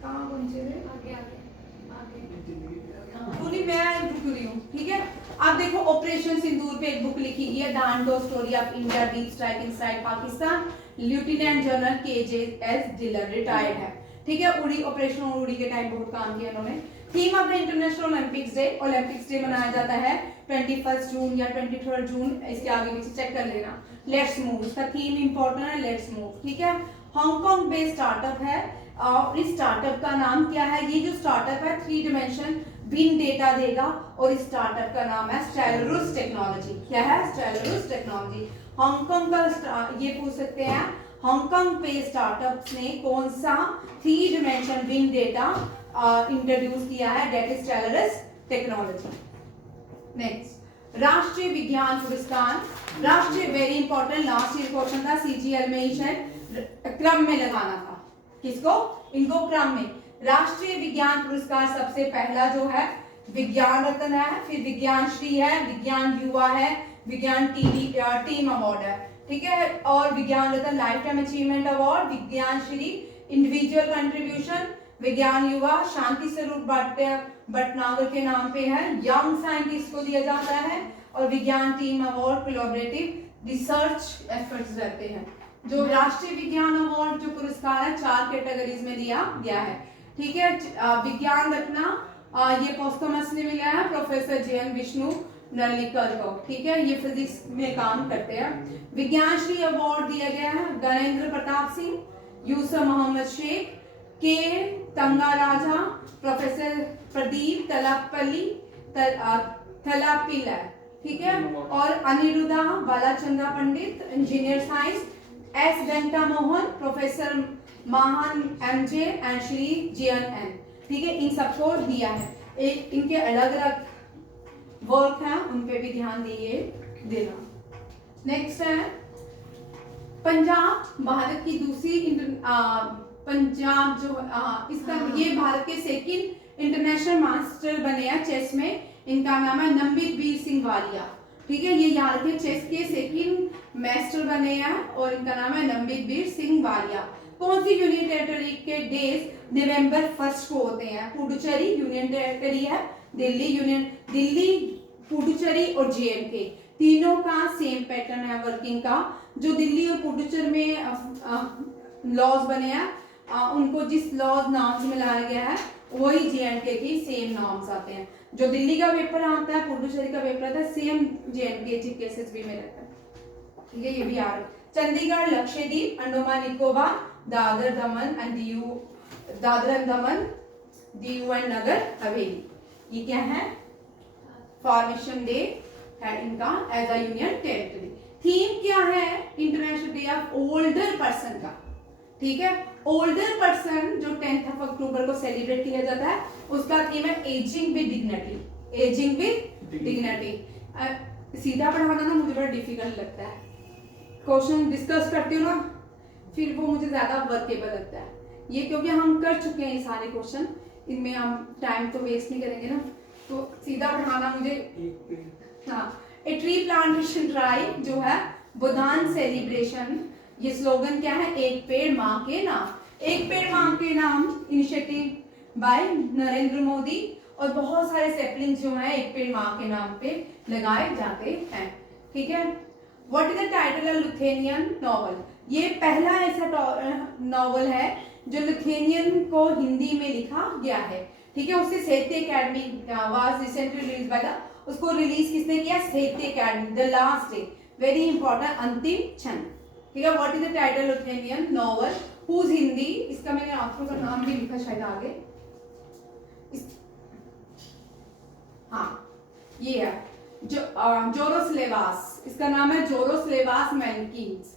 कहाँ पहुंचे थे? आगे आगे आगे पूरी मैं रुक रही हूँ, ठीक है। अब देखो ऑपरेशन सिंदूर पे एक बुक लिखी गई है, दांडो story of India deep strike inside Pakistan, lieutenant general KJS dealer, retired है, ठीक है। उड़ी ऑपरेशन उड़ी के टाइम बहुत काम किया इन्होंने। Theme of the international Olympics day, Olympics day मनाया जाता है 21 जून या 23 जून, इसके आगे पीछे चेक कर लेना। लेट्स मूव, इसका थीम इंपॉर्टेंट है, लेट्स मूव, ठीक है। हांगकांग बेस्ड स्टार्टअप है, और इस स्टार्टअप का नाम क्या है? ये जो स्टार्टअप है 3 डिमेंशन बिन डेटा देगा, और इस स्टार्टअप का नाम है स्टेलरुस टेक्नोलॉजी। क्या है? स्टेलरुस टेक्नोलॉजी। हांगकांग का ये पूछ सकते हैं, हांगकांग पे स्टार्टअप ने कौन सा 3 डिमेंशन बिन डेटा इंट्रोड्यूस किया है? डेट इज स्टेलरुस technology. Next, Rashtriya Vigyan Puraskar, Rashtriya, very important, last year question था, CGL में ही शायद क्रम में लगाना था। किसको? इनको क्रम में। राष्ट्रीय विज्ञान पुरस्कार सबसे पहला जो है विज्ञान रत्न है, फिर विज्ञान श्री है, विज्ञान युवा है, विज्ञान टीम अवार्ड है, ठीक है, और विज्ञान रत्न लाइफ टाइम अचीवमेंट अवार्ड, विज्ञान श्री इंडिविजुअल कंट्रीब्यूशन, विज्ञान युवा शांति स्वरूप भटनागर के नाम पे है, यंग साइंटिस्ट को दिया जाता है, और विज्ञान team award collaborative research efforts रहते हैं। जो राष्ट्रीय विज्ञान अवार्ड जो पुरस्कार है 4 कैटेगरीज में दिया गया है, ठीक है। विज्ञान रत्न ये पोस्टमसली मिला है प्रोफेसर JN विष्णु नलिकर को, ठीक है, ये फिजिक्स में काम करते हैं। विज्ञान श्री अवार्ड दिया गया है गणेंद्र प्रताप सिंह, यूसुफ मोहम्मद शेख, के तंगाराजा, प्रोफेसर प्रदीप थलापिला, ठीक है, और Aniruddha Balachandra Pandit, engineer science, S Venkata Mohan, professor Mahan MJ and Shri JNN, ठीक है, इन सबको दिया है। एक इनके अलग अलग वर्क हैं, उन पे भी ध्यान दिए देना। नेक्स्ट है पंजाब, भारत की दूसरी पंजाब जो इसका ये भारत के सेकंड इंटरनेशनल मास्टर बने हैं चेस में, इनका नाम है नमबीर वीर सिंह वालिया, ठीक है, ये यहाँ के चेस के सेकंड मास्टर बने हैं, और इनका नाम है नमबीर वीर सिंह वालिया। कौन सी यूनियन टेरिटरी के डेज नवंबर 1 को होते हैं? पुडुचेरी यूनियन टेरिटरी है, दिल्ली, पुडुचेरी और JNK, तीनों का सेम पैटर्न है वर्किंग का। जो दिल्ली और पुडुचेरी में लॉज बने हैं, उनको जिस लॉज नाम से मिलाया गया है वही JNK की सेम नॉर्म्स आते हैं। जो दिल्ली का पेपर आता है, पुडुचेरी का पेपर आता है, सेम JNK जी केसेस भी में रहता है, ठीक है, ये भी आ रहा है। चंडीगढ़, लक्षद्वीप, अंडमान निकोबार, दादर दमन एंड दीव एंड नगर हवेली, ये क्या है? फॉर्मेशन डे है इनका as a union territory. Theme क्या है? International day of older person का, ठीक है, ओल्डर पर्सन जो 10 अक्टूबर को सेलिब्रेट किया जाता है, उसका थीम है ageing with dignity, ageing with dignity. सीधा पढ़ाना ना मुझे बड़ा डिफिकल्ट लगता है, क्वेश्चन डिस्कस करती हूँ ना, फिर वो मुझे ज्यादा वर्केबल लगता है। ये क्योंकि हम कर चुके हैं ये सारे क्वेश्चन, इनमें हम टाइम तो वेस्ट नहीं करेंगे ना, तो सीधा पढ़ाना मुझे। एक पेड़। हाँ, ए ट्री प्लांटेशन ड्राइव जो है बुधान सेलिब्रेशन, ये स्लोगन क्या है, एक पेड़ माँ के नाम। एक पेड़ माँ के नाम इनिशिएटिव बाय नरेंद्र मोदी, और बहुत सारे सेपलिंग्स जो हैं एक पेड़ माँ के नाम पे लगाए जाते हैं। ठीक है, what is the title of Lithuanian novel, ये पहला ऐसा नॉवल है जो लिथुआनियन को हिंदी में लिखा गया है। ठीक है, उससे Sahitya Akademi was recently release by the, उसको रिलीज किसने किया, Sahitya Akademi, the last day, very important, अंतिम क्षण। ठीक है, what is the title Lithuanian novel, whose Hindi, इसका मैंने ऑथर का नाम भी लिखा शायद आगे, हाँ ये है जोरोस्लेवास, इसका नाम है जोरोस्लेवास मेलकिन्स,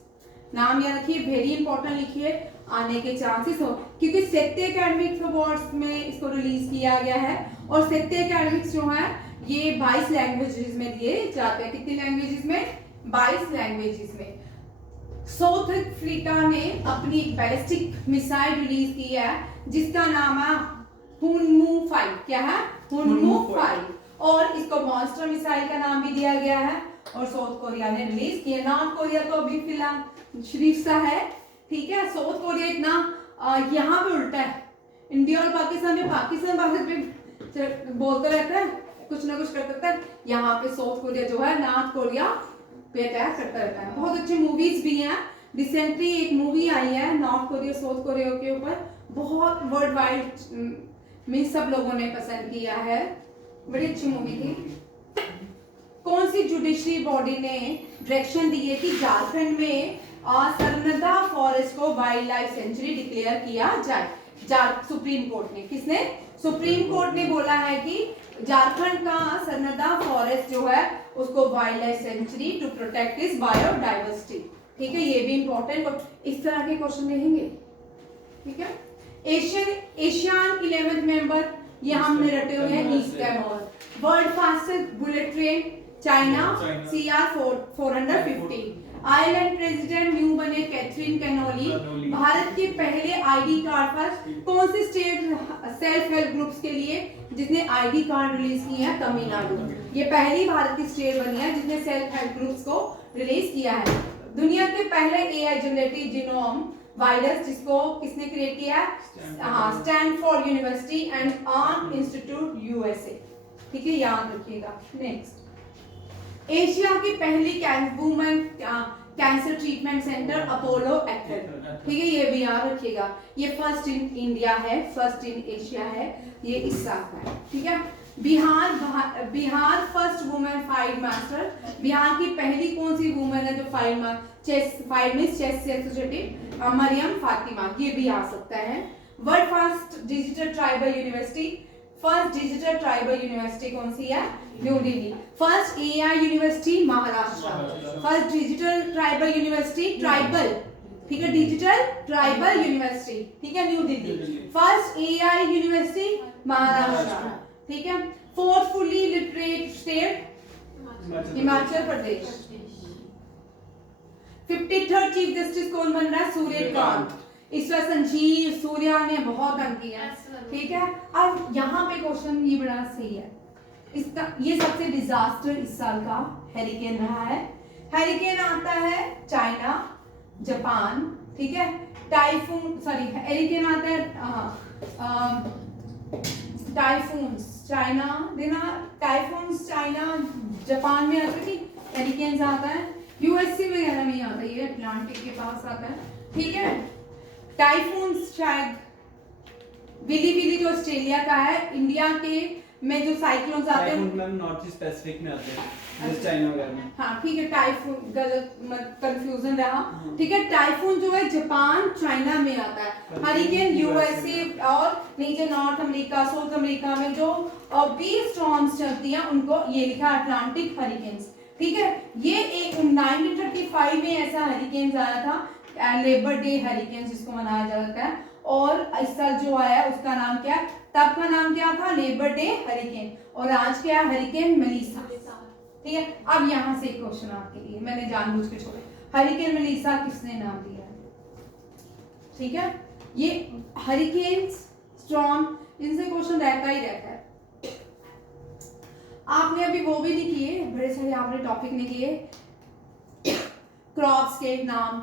नाम याद रखिए, वेरी इंपॉर्टेंट लिखिए, आने के चांसेस हो, क्योंकि साहित्य एकेडमिक्स अवार्ड्स में इसको रिलीज किया गया है, और साहित्य एकेडमिक्स जो है ये 22 लैंग्वेजेस में दिए जाते हैं। कितनी लैंग्वेजेस में, 22 लैंग्वेजेस में। साउथ अफ्रीका ने अपनी एक बैलिस्टिक मिसाइल रिलीज की है जिसका नाम है हुनमू 5, क्या है, हुनमू 5, और इसको मॉन्स्टर मिसाइल का नाम भी दिया गया है, और साउथ कोरिया ने रिलीज किया। नॉर्थ कोरिया तो अभी फिलहाल शरीफ सा है। ठीक है, साउथ कोरिया इतना यहाँ पे उल्टा है, इंडिया और पाकिस्तान में, पाकिस्तान भारत पे बोलता रहता है, कुछ ना कुछ करता रहता है, यहाँ पे साउथ कोरिया जो है नॉर्थ कोरिया पे अटैक करता रहता है। बहुत अच्छी मूवीज भी हैं, रिसेंटली एक मूवी आई है नॉर्थ कोरिया साउथ कोरिया के ऊपर, बहुत वर्ल्ड वाइड में सब लोगों ने पसंद किया है, बड़ी अच्छी मूवी थी। कौन सी जुडिशरी बॉडी ने डायरेक्शन दी है कि झारखंड में सरनदा फॉरेस्ट को वाइल्ड लाइफ सेंचुरी डिक्लेयर किया जाए, सुप्रीम कोर्ट ने, किसने, सुप्रीम कोर्ट ने बोला है कि झारखंड का सरनदा फॉरेस्ट जो है उसको wildlife sanctuary to protect is biodiversity. ठीक है, ये भी इंपॉर्टेंट, इस तरह के क्वेश्चन रहेंगे। ठीक है, एशियन 11th मेंबर, ये हमने रटे हुए हैं, east timer. World fastest bullet train, China, CR 450। Ireland president new बने कैथरीन कैनोली। भारत के पहले आईडी कार्ड पर कौन से स्टेट सेल्फ हेल्प ग्रुप्स के लिए जिसने आईडी कार्ड रिलीज किए हैं, तमिलनाडु, ये पहली भारत की स्टेट बनी है जिसने सेल्फ हेल्प ग्रुप्स को रिलीज किया है। दुनिया के पहले AI जनरेटिव जीनोम वायरस जिसको किसने क्रिएट किया, हाँ, Stanford university and arm institute USA। ठीक है, याद रखिएगा। नेक्स्ट, एशिया की पहली women cancer treatment centre Apollo actor. ठीक है, ये भी याद रखिएगा, ये फर्स्ट इन इंडिया है, फर्स्ट इन एशिया है, ये इस साल का है। ठीक है, Bihar first women fight master, Bihar की पहली कौन सी वुमेन है जो फाइट में चेस से एसोसिएटेड, मरियम फातिमा, ये भी आ सकता है। World first digital tribal university, फर्स्ट डिजिटल ट्राइबल यूनिवर्सिटी कौन सी है, New Delhi. First AI university Maharashtra, first digital tribal university tribal, ठीक है, डिजिटल ट्राइबल यूनिवर्सिटी, ठीक है, New Delhi. First AI university Maharashtra, ठीक है। Fourth fully literate state Himachal Pradesh. 53rd chief justice कौन बन रहा है, सूर्यकांत। इस बार संजीव सूर्या ने बहुत अंक किया, ठीक है। अब यहाँ पे क्वेश्चन ये बड़ा सही है, इसका ये सबसे डिजास्टर इस साल का हैरिकेन रहा है। हैरिकेन आता है चाइना, जापान, ठीक है। टाइफून सॉरी हैरिकेन आता है टाइफून्स चाइना देना, टाइफून्स चाइना जापान में आती थी, हैरिकेन्स आता है यूएसए वगैरह में आता है, ये अटलांटिक के पास आता है, ठीक है। टाइफून्स शायद विली जो ऑस्ट्रेलिया का है, इंडिया के में जो साइक्लोन्स आते हैं टाइफून नॉर्थ ईस्ट पैसिफिक में आते हैं, जैसे चाइना वगैरह में। हाँ ठीक है, टाइफून गलत कंफ्यूजन रहा, ठीक है। टाइफून जो है जापान चाइना में आता है, हरिकेन यूएसए और नीचे नॉर्थ अमेरिका साउथ अमेरिका में जो बीफ स्टॉर्म्स चलती हैं उनको ये लिखा अटलांटिक हरिकेन्स, ठीक है। ये एक 1935 में ऐसा हरिकेन्स आया था, लेबर डे हरिकेन जिसको मनाया जाता है, और इस साल जो आया उसका नाम क्या, तब का नाम क्या था, लेबर डे हरिकेन, और आज क्या है, हरिकेन मेलिसा, ठीक है। अब यहाँ से एक क्वेश्चन आपके लिए, मैंने जानबूझ के छोड़े, हरिकेन मेलिसा किसने नाम दिया है, ठीक है। ये हरिकेन्स, स्टॉर्म, इनसे क्वेश्चन रहता ही रहता है। आपने अभी वो भी नहीं किए, बड़े सारे आपने टॉपिक नहीं किए, क्रॉप्स के नाम।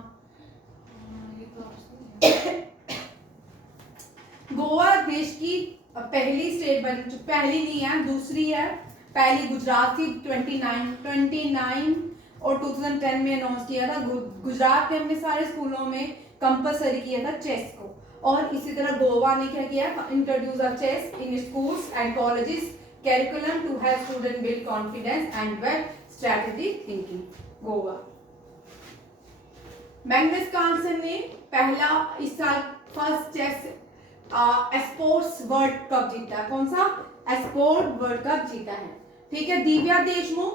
गोवा देश की पहली स्टेट बनी, पहली नहीं है, दूसरी है। पहली गुजरात थी 29 और 2010 में अनाउंस किया था। गुजरात ने अपने सारे स्कूलों में कंपलसरी किया था चेस को, और इसी तरह गोवा ने क्या किया, introduce a chess in schools and colleges curriculum to help student build confidence and develop strategic thinking. Goa. Magnus Carlsen ने पहला इस साल first chess sports world cup जीता। कौन सा? स्पोर्ट वर्ल्ड कप जीता है। ठीक है। दिव्या देशमुख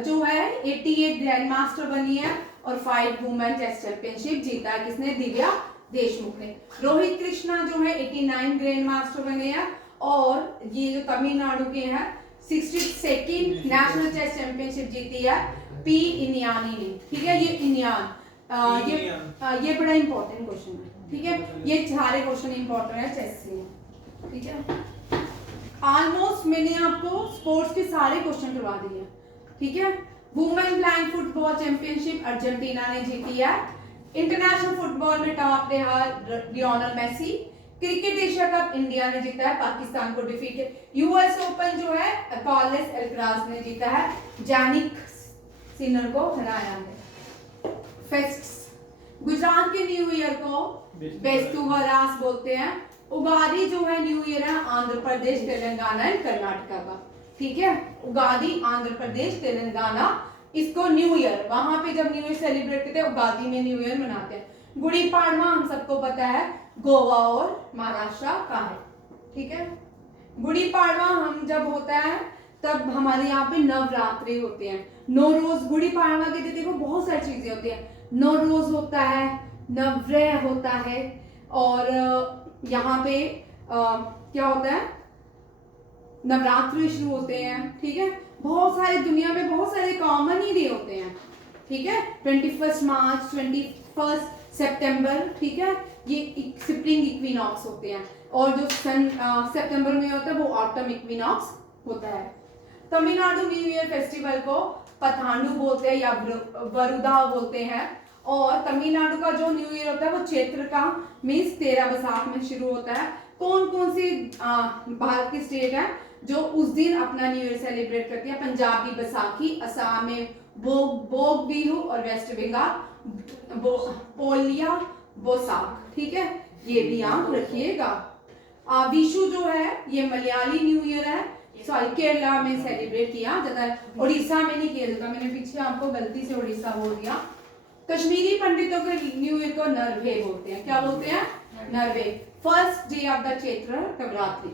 जो है 88 ग्रैंड मास्टर बनी है और 5 वुमेन चेस चैंपियनशिप जीता है। किसने? दिव्या देशमुख ने। रोहित कृष्णा जो है 89 ग्रैंड मास्टर बने हैं, और ये जो तमिलनाडु के हैं 62nd नेशनल चेस चैंपियनशिप जीती है पी इनियानी ने। ठीक है। ये इनियान ये बड़ा इंपॉर्टेंट क्वेश्चन है। ठीक है। ये सारे क्वेश्चन इंपॉर्टेंट है चेस से। ठीक है। ऑलमोस्ट मैंने आपको स्पोर्ट्स के सारे क्वेश्चन करवा दिए। ठीक है। Women blind football championship Argentina ने जीती है। इंटरनेशनल फुटबॉल में टॉप रहा Lionel Messi. Cricket Asia cup India ने जीता है, पाकिस्तान को डिफीट किया। यूएस ओपन जो है कार्लोस अल्काराज ने जीता है, जानिक सिनर को हराया है। फेस्ट्स, गुजरात के न्यू ईयर को बेस्तु वरास बोलते हैं। उगादी जो है न्यू ईयर है आंध्र प्रदेश, तेलंगाना एंड कर्नाटका का। ठीक है। उगादी आंध्र प्रदेश, तेलंगाना, इसको न्यू ईयर, वहां पे जब न्यू ईयर सेलिब्रेट करते हैं उगादी में न्यू ईयर मनाते हैं। गुड़ी पाड़वा हम सबको पता है गोवा और महाराष्ट्र का है। ठीक है। गुड़ी पाड़वा हम जब होता है तब हमारे यहाँ पे नवरात्रि होते हैं। नवरोज, गुड़ी पाड़वा के दिन देखो बहुत सारी चीजें होती हैं। नवरोज होता है, नवरेह होता है, और यहाँ पे क्या होता है, नवरात्रि शुरू होते हैं। ठीक है। बहुत सारे दुनिया में बहुत सारे कॉमन ही डे होते हैं। ठीक है। 21 मार्च, 21 सितंबर। ठीक है। ये स्प्रिंग इक्विनॉक्स होते हैं, और जो सन सितंबर में होता है वो ऑटम इक्विनॉक्स होता है। तमिलनाडु न्यू ईयर फेस्टिवल को पथांडु बोलते हैं या वरुदा बोलते हैं, और तमिलनाडु का जो न्यू ईयर होता है वो चैत्र का मीन्स 13 बैसाख में शुरू होता है। कौन कौन सी भारत की स्टेट है जो उस दिन अपना न्यू ईयर सेलिब्रेट करती है? पंजाबी बैसाखी, असम में बोग बिहू, और वेस्ट बंगाल पोलिया बोसाख। ठीक है। ये भी याद रखिएगा। विशु जो है ये मलयाली न्यू ईयर है, सॉरी केरला में सेलिब्रेट किया जाता है, उड़ीसा में नहीं किया जाता। मैंने पीछे आपको गलती से उड़ीसा बोल दिया। कश्मीरी पंडितों के न्यू ईयर को नरवे बोलते हैं। क्या बोलते हैं? Norway. First day of the Chaitra Navratri.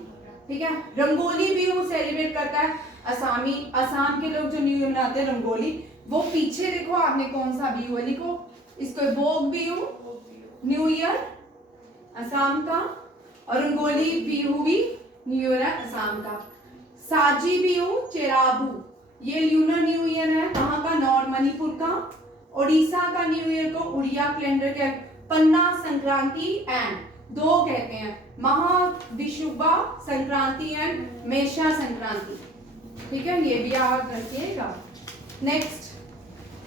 ठीक है। रंगोली बिहू सेलिब्रेट करता है असम के लोग जो न्यू ईयर मनाते हैं रंगोली। वो पीछे देखो आपने कौन सा बिहू है, लिखो इसको, बोग बिहू न्यू ईयर असम का, और रंगोली बिहू भी न्यू ईयर है असम का। साजी बिहू चेराबू ये ल्यूनर न्यू ईयर है वहां का, नॉर्थ मणिपुर का। ओडिशा का न्यू ईयर को उड़िया कैलेंडर के पन्ना संक्रांति एंड दो कहते हैं, महाविषुवा संक्रांति एंड मेषा संक्रांति। ठीक है। ये भी याद रखिएगा। नेक्स्ट,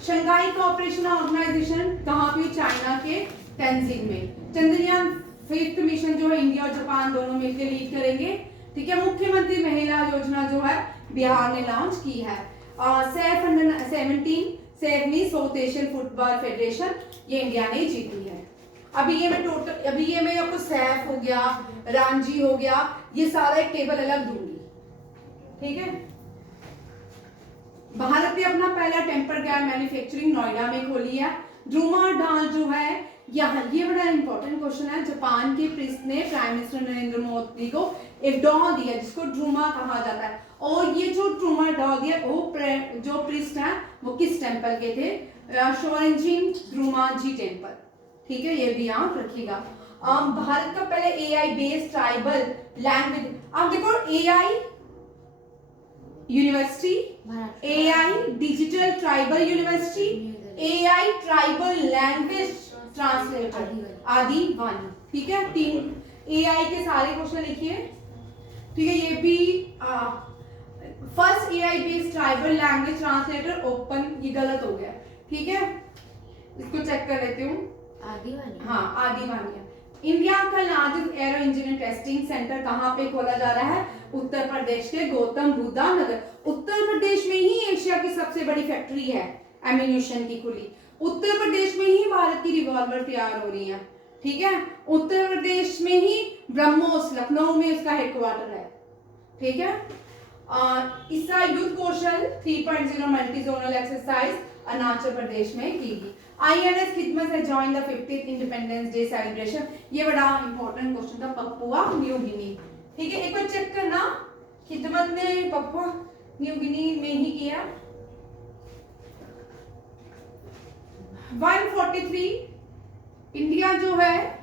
शंघाई कोऑपरेशन ऑर्गेनाइजेशन कहाँ पे? चाइना के तेंजिंग में। चंद्रयान 5th मिशन जो है इंडिया और जापान दोनों मिलकर लीड करेंगे। ठीक है। मुख्यमंत्री महिला योजना जो है बिहार ने लॉन्च की है। सैफ अंडर 17 सैफ में साउथ एशियन फुटबॉल फेडरेशन, ये इंडिया ने जीती है। अभी ये मैं आपको सैफ हो गया, रांझी हो गया, ये सारा एक टेबल अलग दूंगी। ठीक है। भारत ने अपना पहला टेम्पर गैस मैन्युफैक्चरिंग नोएडा में खोली है। ड्रूमा डाल जो है यहाँ, ये बड़ा इंपॉर्टेंट क्वेश्चन है। जापान के प्रिंस ने प्राइम मिनिस्टर नरेंद्र मोदी को एक डॉल दिया जिसको ड्रूमा कहा जाता है, और ये जो ड्रूमा डॉल दिया वो जो प्रिंस है वो किस टेम्पल के थे? शोरेंजिन ड्रूमाजी टेम्पल। ठीक है। ये भी याद रखिएगा। भारत का पहले एआई बेस्ड ट्राइबल लैंग्वेज, आप देखो AI university, AI digital tribal university, AI tribal language translator आदि 1, ठीक है। 3 AI के सारे क्वेश्चन लिखिए, ठीक है। ये भी first AI based tribal language translator open, ये गलत हो गया, ठीक है। इसको चेक कर लेती हूँ। आदिवानी। हाँ, आदिवानी। इंडिया का largest arrow engineer testing centre कहाँ पे खोला जा रहा है? उत्तर प्रदेश के गौतम बुद्धा नगर। उत्तर प्रदेश में ही एशिया की सबसे बड़ी फैक्ट्री है एम्यूनिशन की खुली। उत्तर प्रदेश में ही भारत की रिवॉल्वर तैयार हो रही है, ठीक है। उत्तर प्रदेश में ही ब्रह्मोस लखनऊ में उसका हेडक्वार्टर है, ठीक है। इसका युद्ध कौशल 3.0 multi zonal exercise Arunachal Pradesh में की गई। INS खिदमत है join the 50th independence day celebration, ये बड़ा इंपॉर्टेंट क्वेश्चन था। पपुआ न्यू गिनी, ठीक है। एक बार चेक करना, खिदमत ने पपुआ न्यू गिनी में ही किया। 143 इंडिया जो है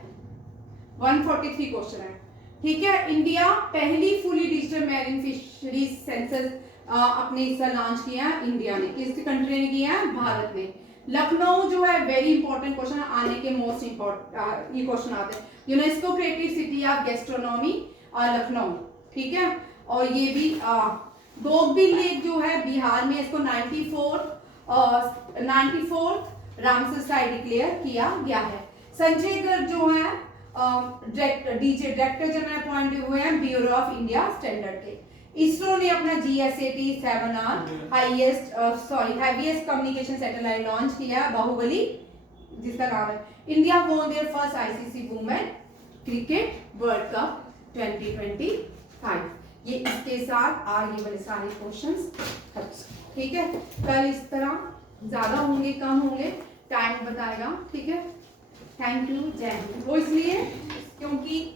143 क्वेश्चन है, ठीक है। इंडिया पहली fully digital marine fisheries census अपने इसका लॉन्च किया इंडिया ने, किस कंट्री ने किया है? भारत ने। लखनऊ जो है वेरी इंपॉर्टेंट क्वेश्चन आने के मोस्ट इंपॉर्टेंट ये क्वेश्चन आते हैं। UNESCO creative city of gastronomy Lucknow, ठीक है। और ये भी दोगबिल लेक जो है बिहार में, इसको 94th रामसर साइट डिक्लेयर किया गया है। संजय गर्ग जो है डायरेक्टर जनरल अपॉइंट हुए हैं ब्यूरो ऑफ इंडिया स्टैंडर्ड के। इसरो ने अपना GSAT 7R heaviest communication satellite launch किया, बाहुबली जिसका नाम है। India won their first ICC women cricket world cup 2025। ये इसके साथ आगे वाले सारे क्वेश्चंस खत्म, ठीक है। कल इस तरह ज्यादा होंगे कम होंगे टाइम बताएगा, ठीक है। थैंक यू, जय हिंद। वो इसलिए क्योंकि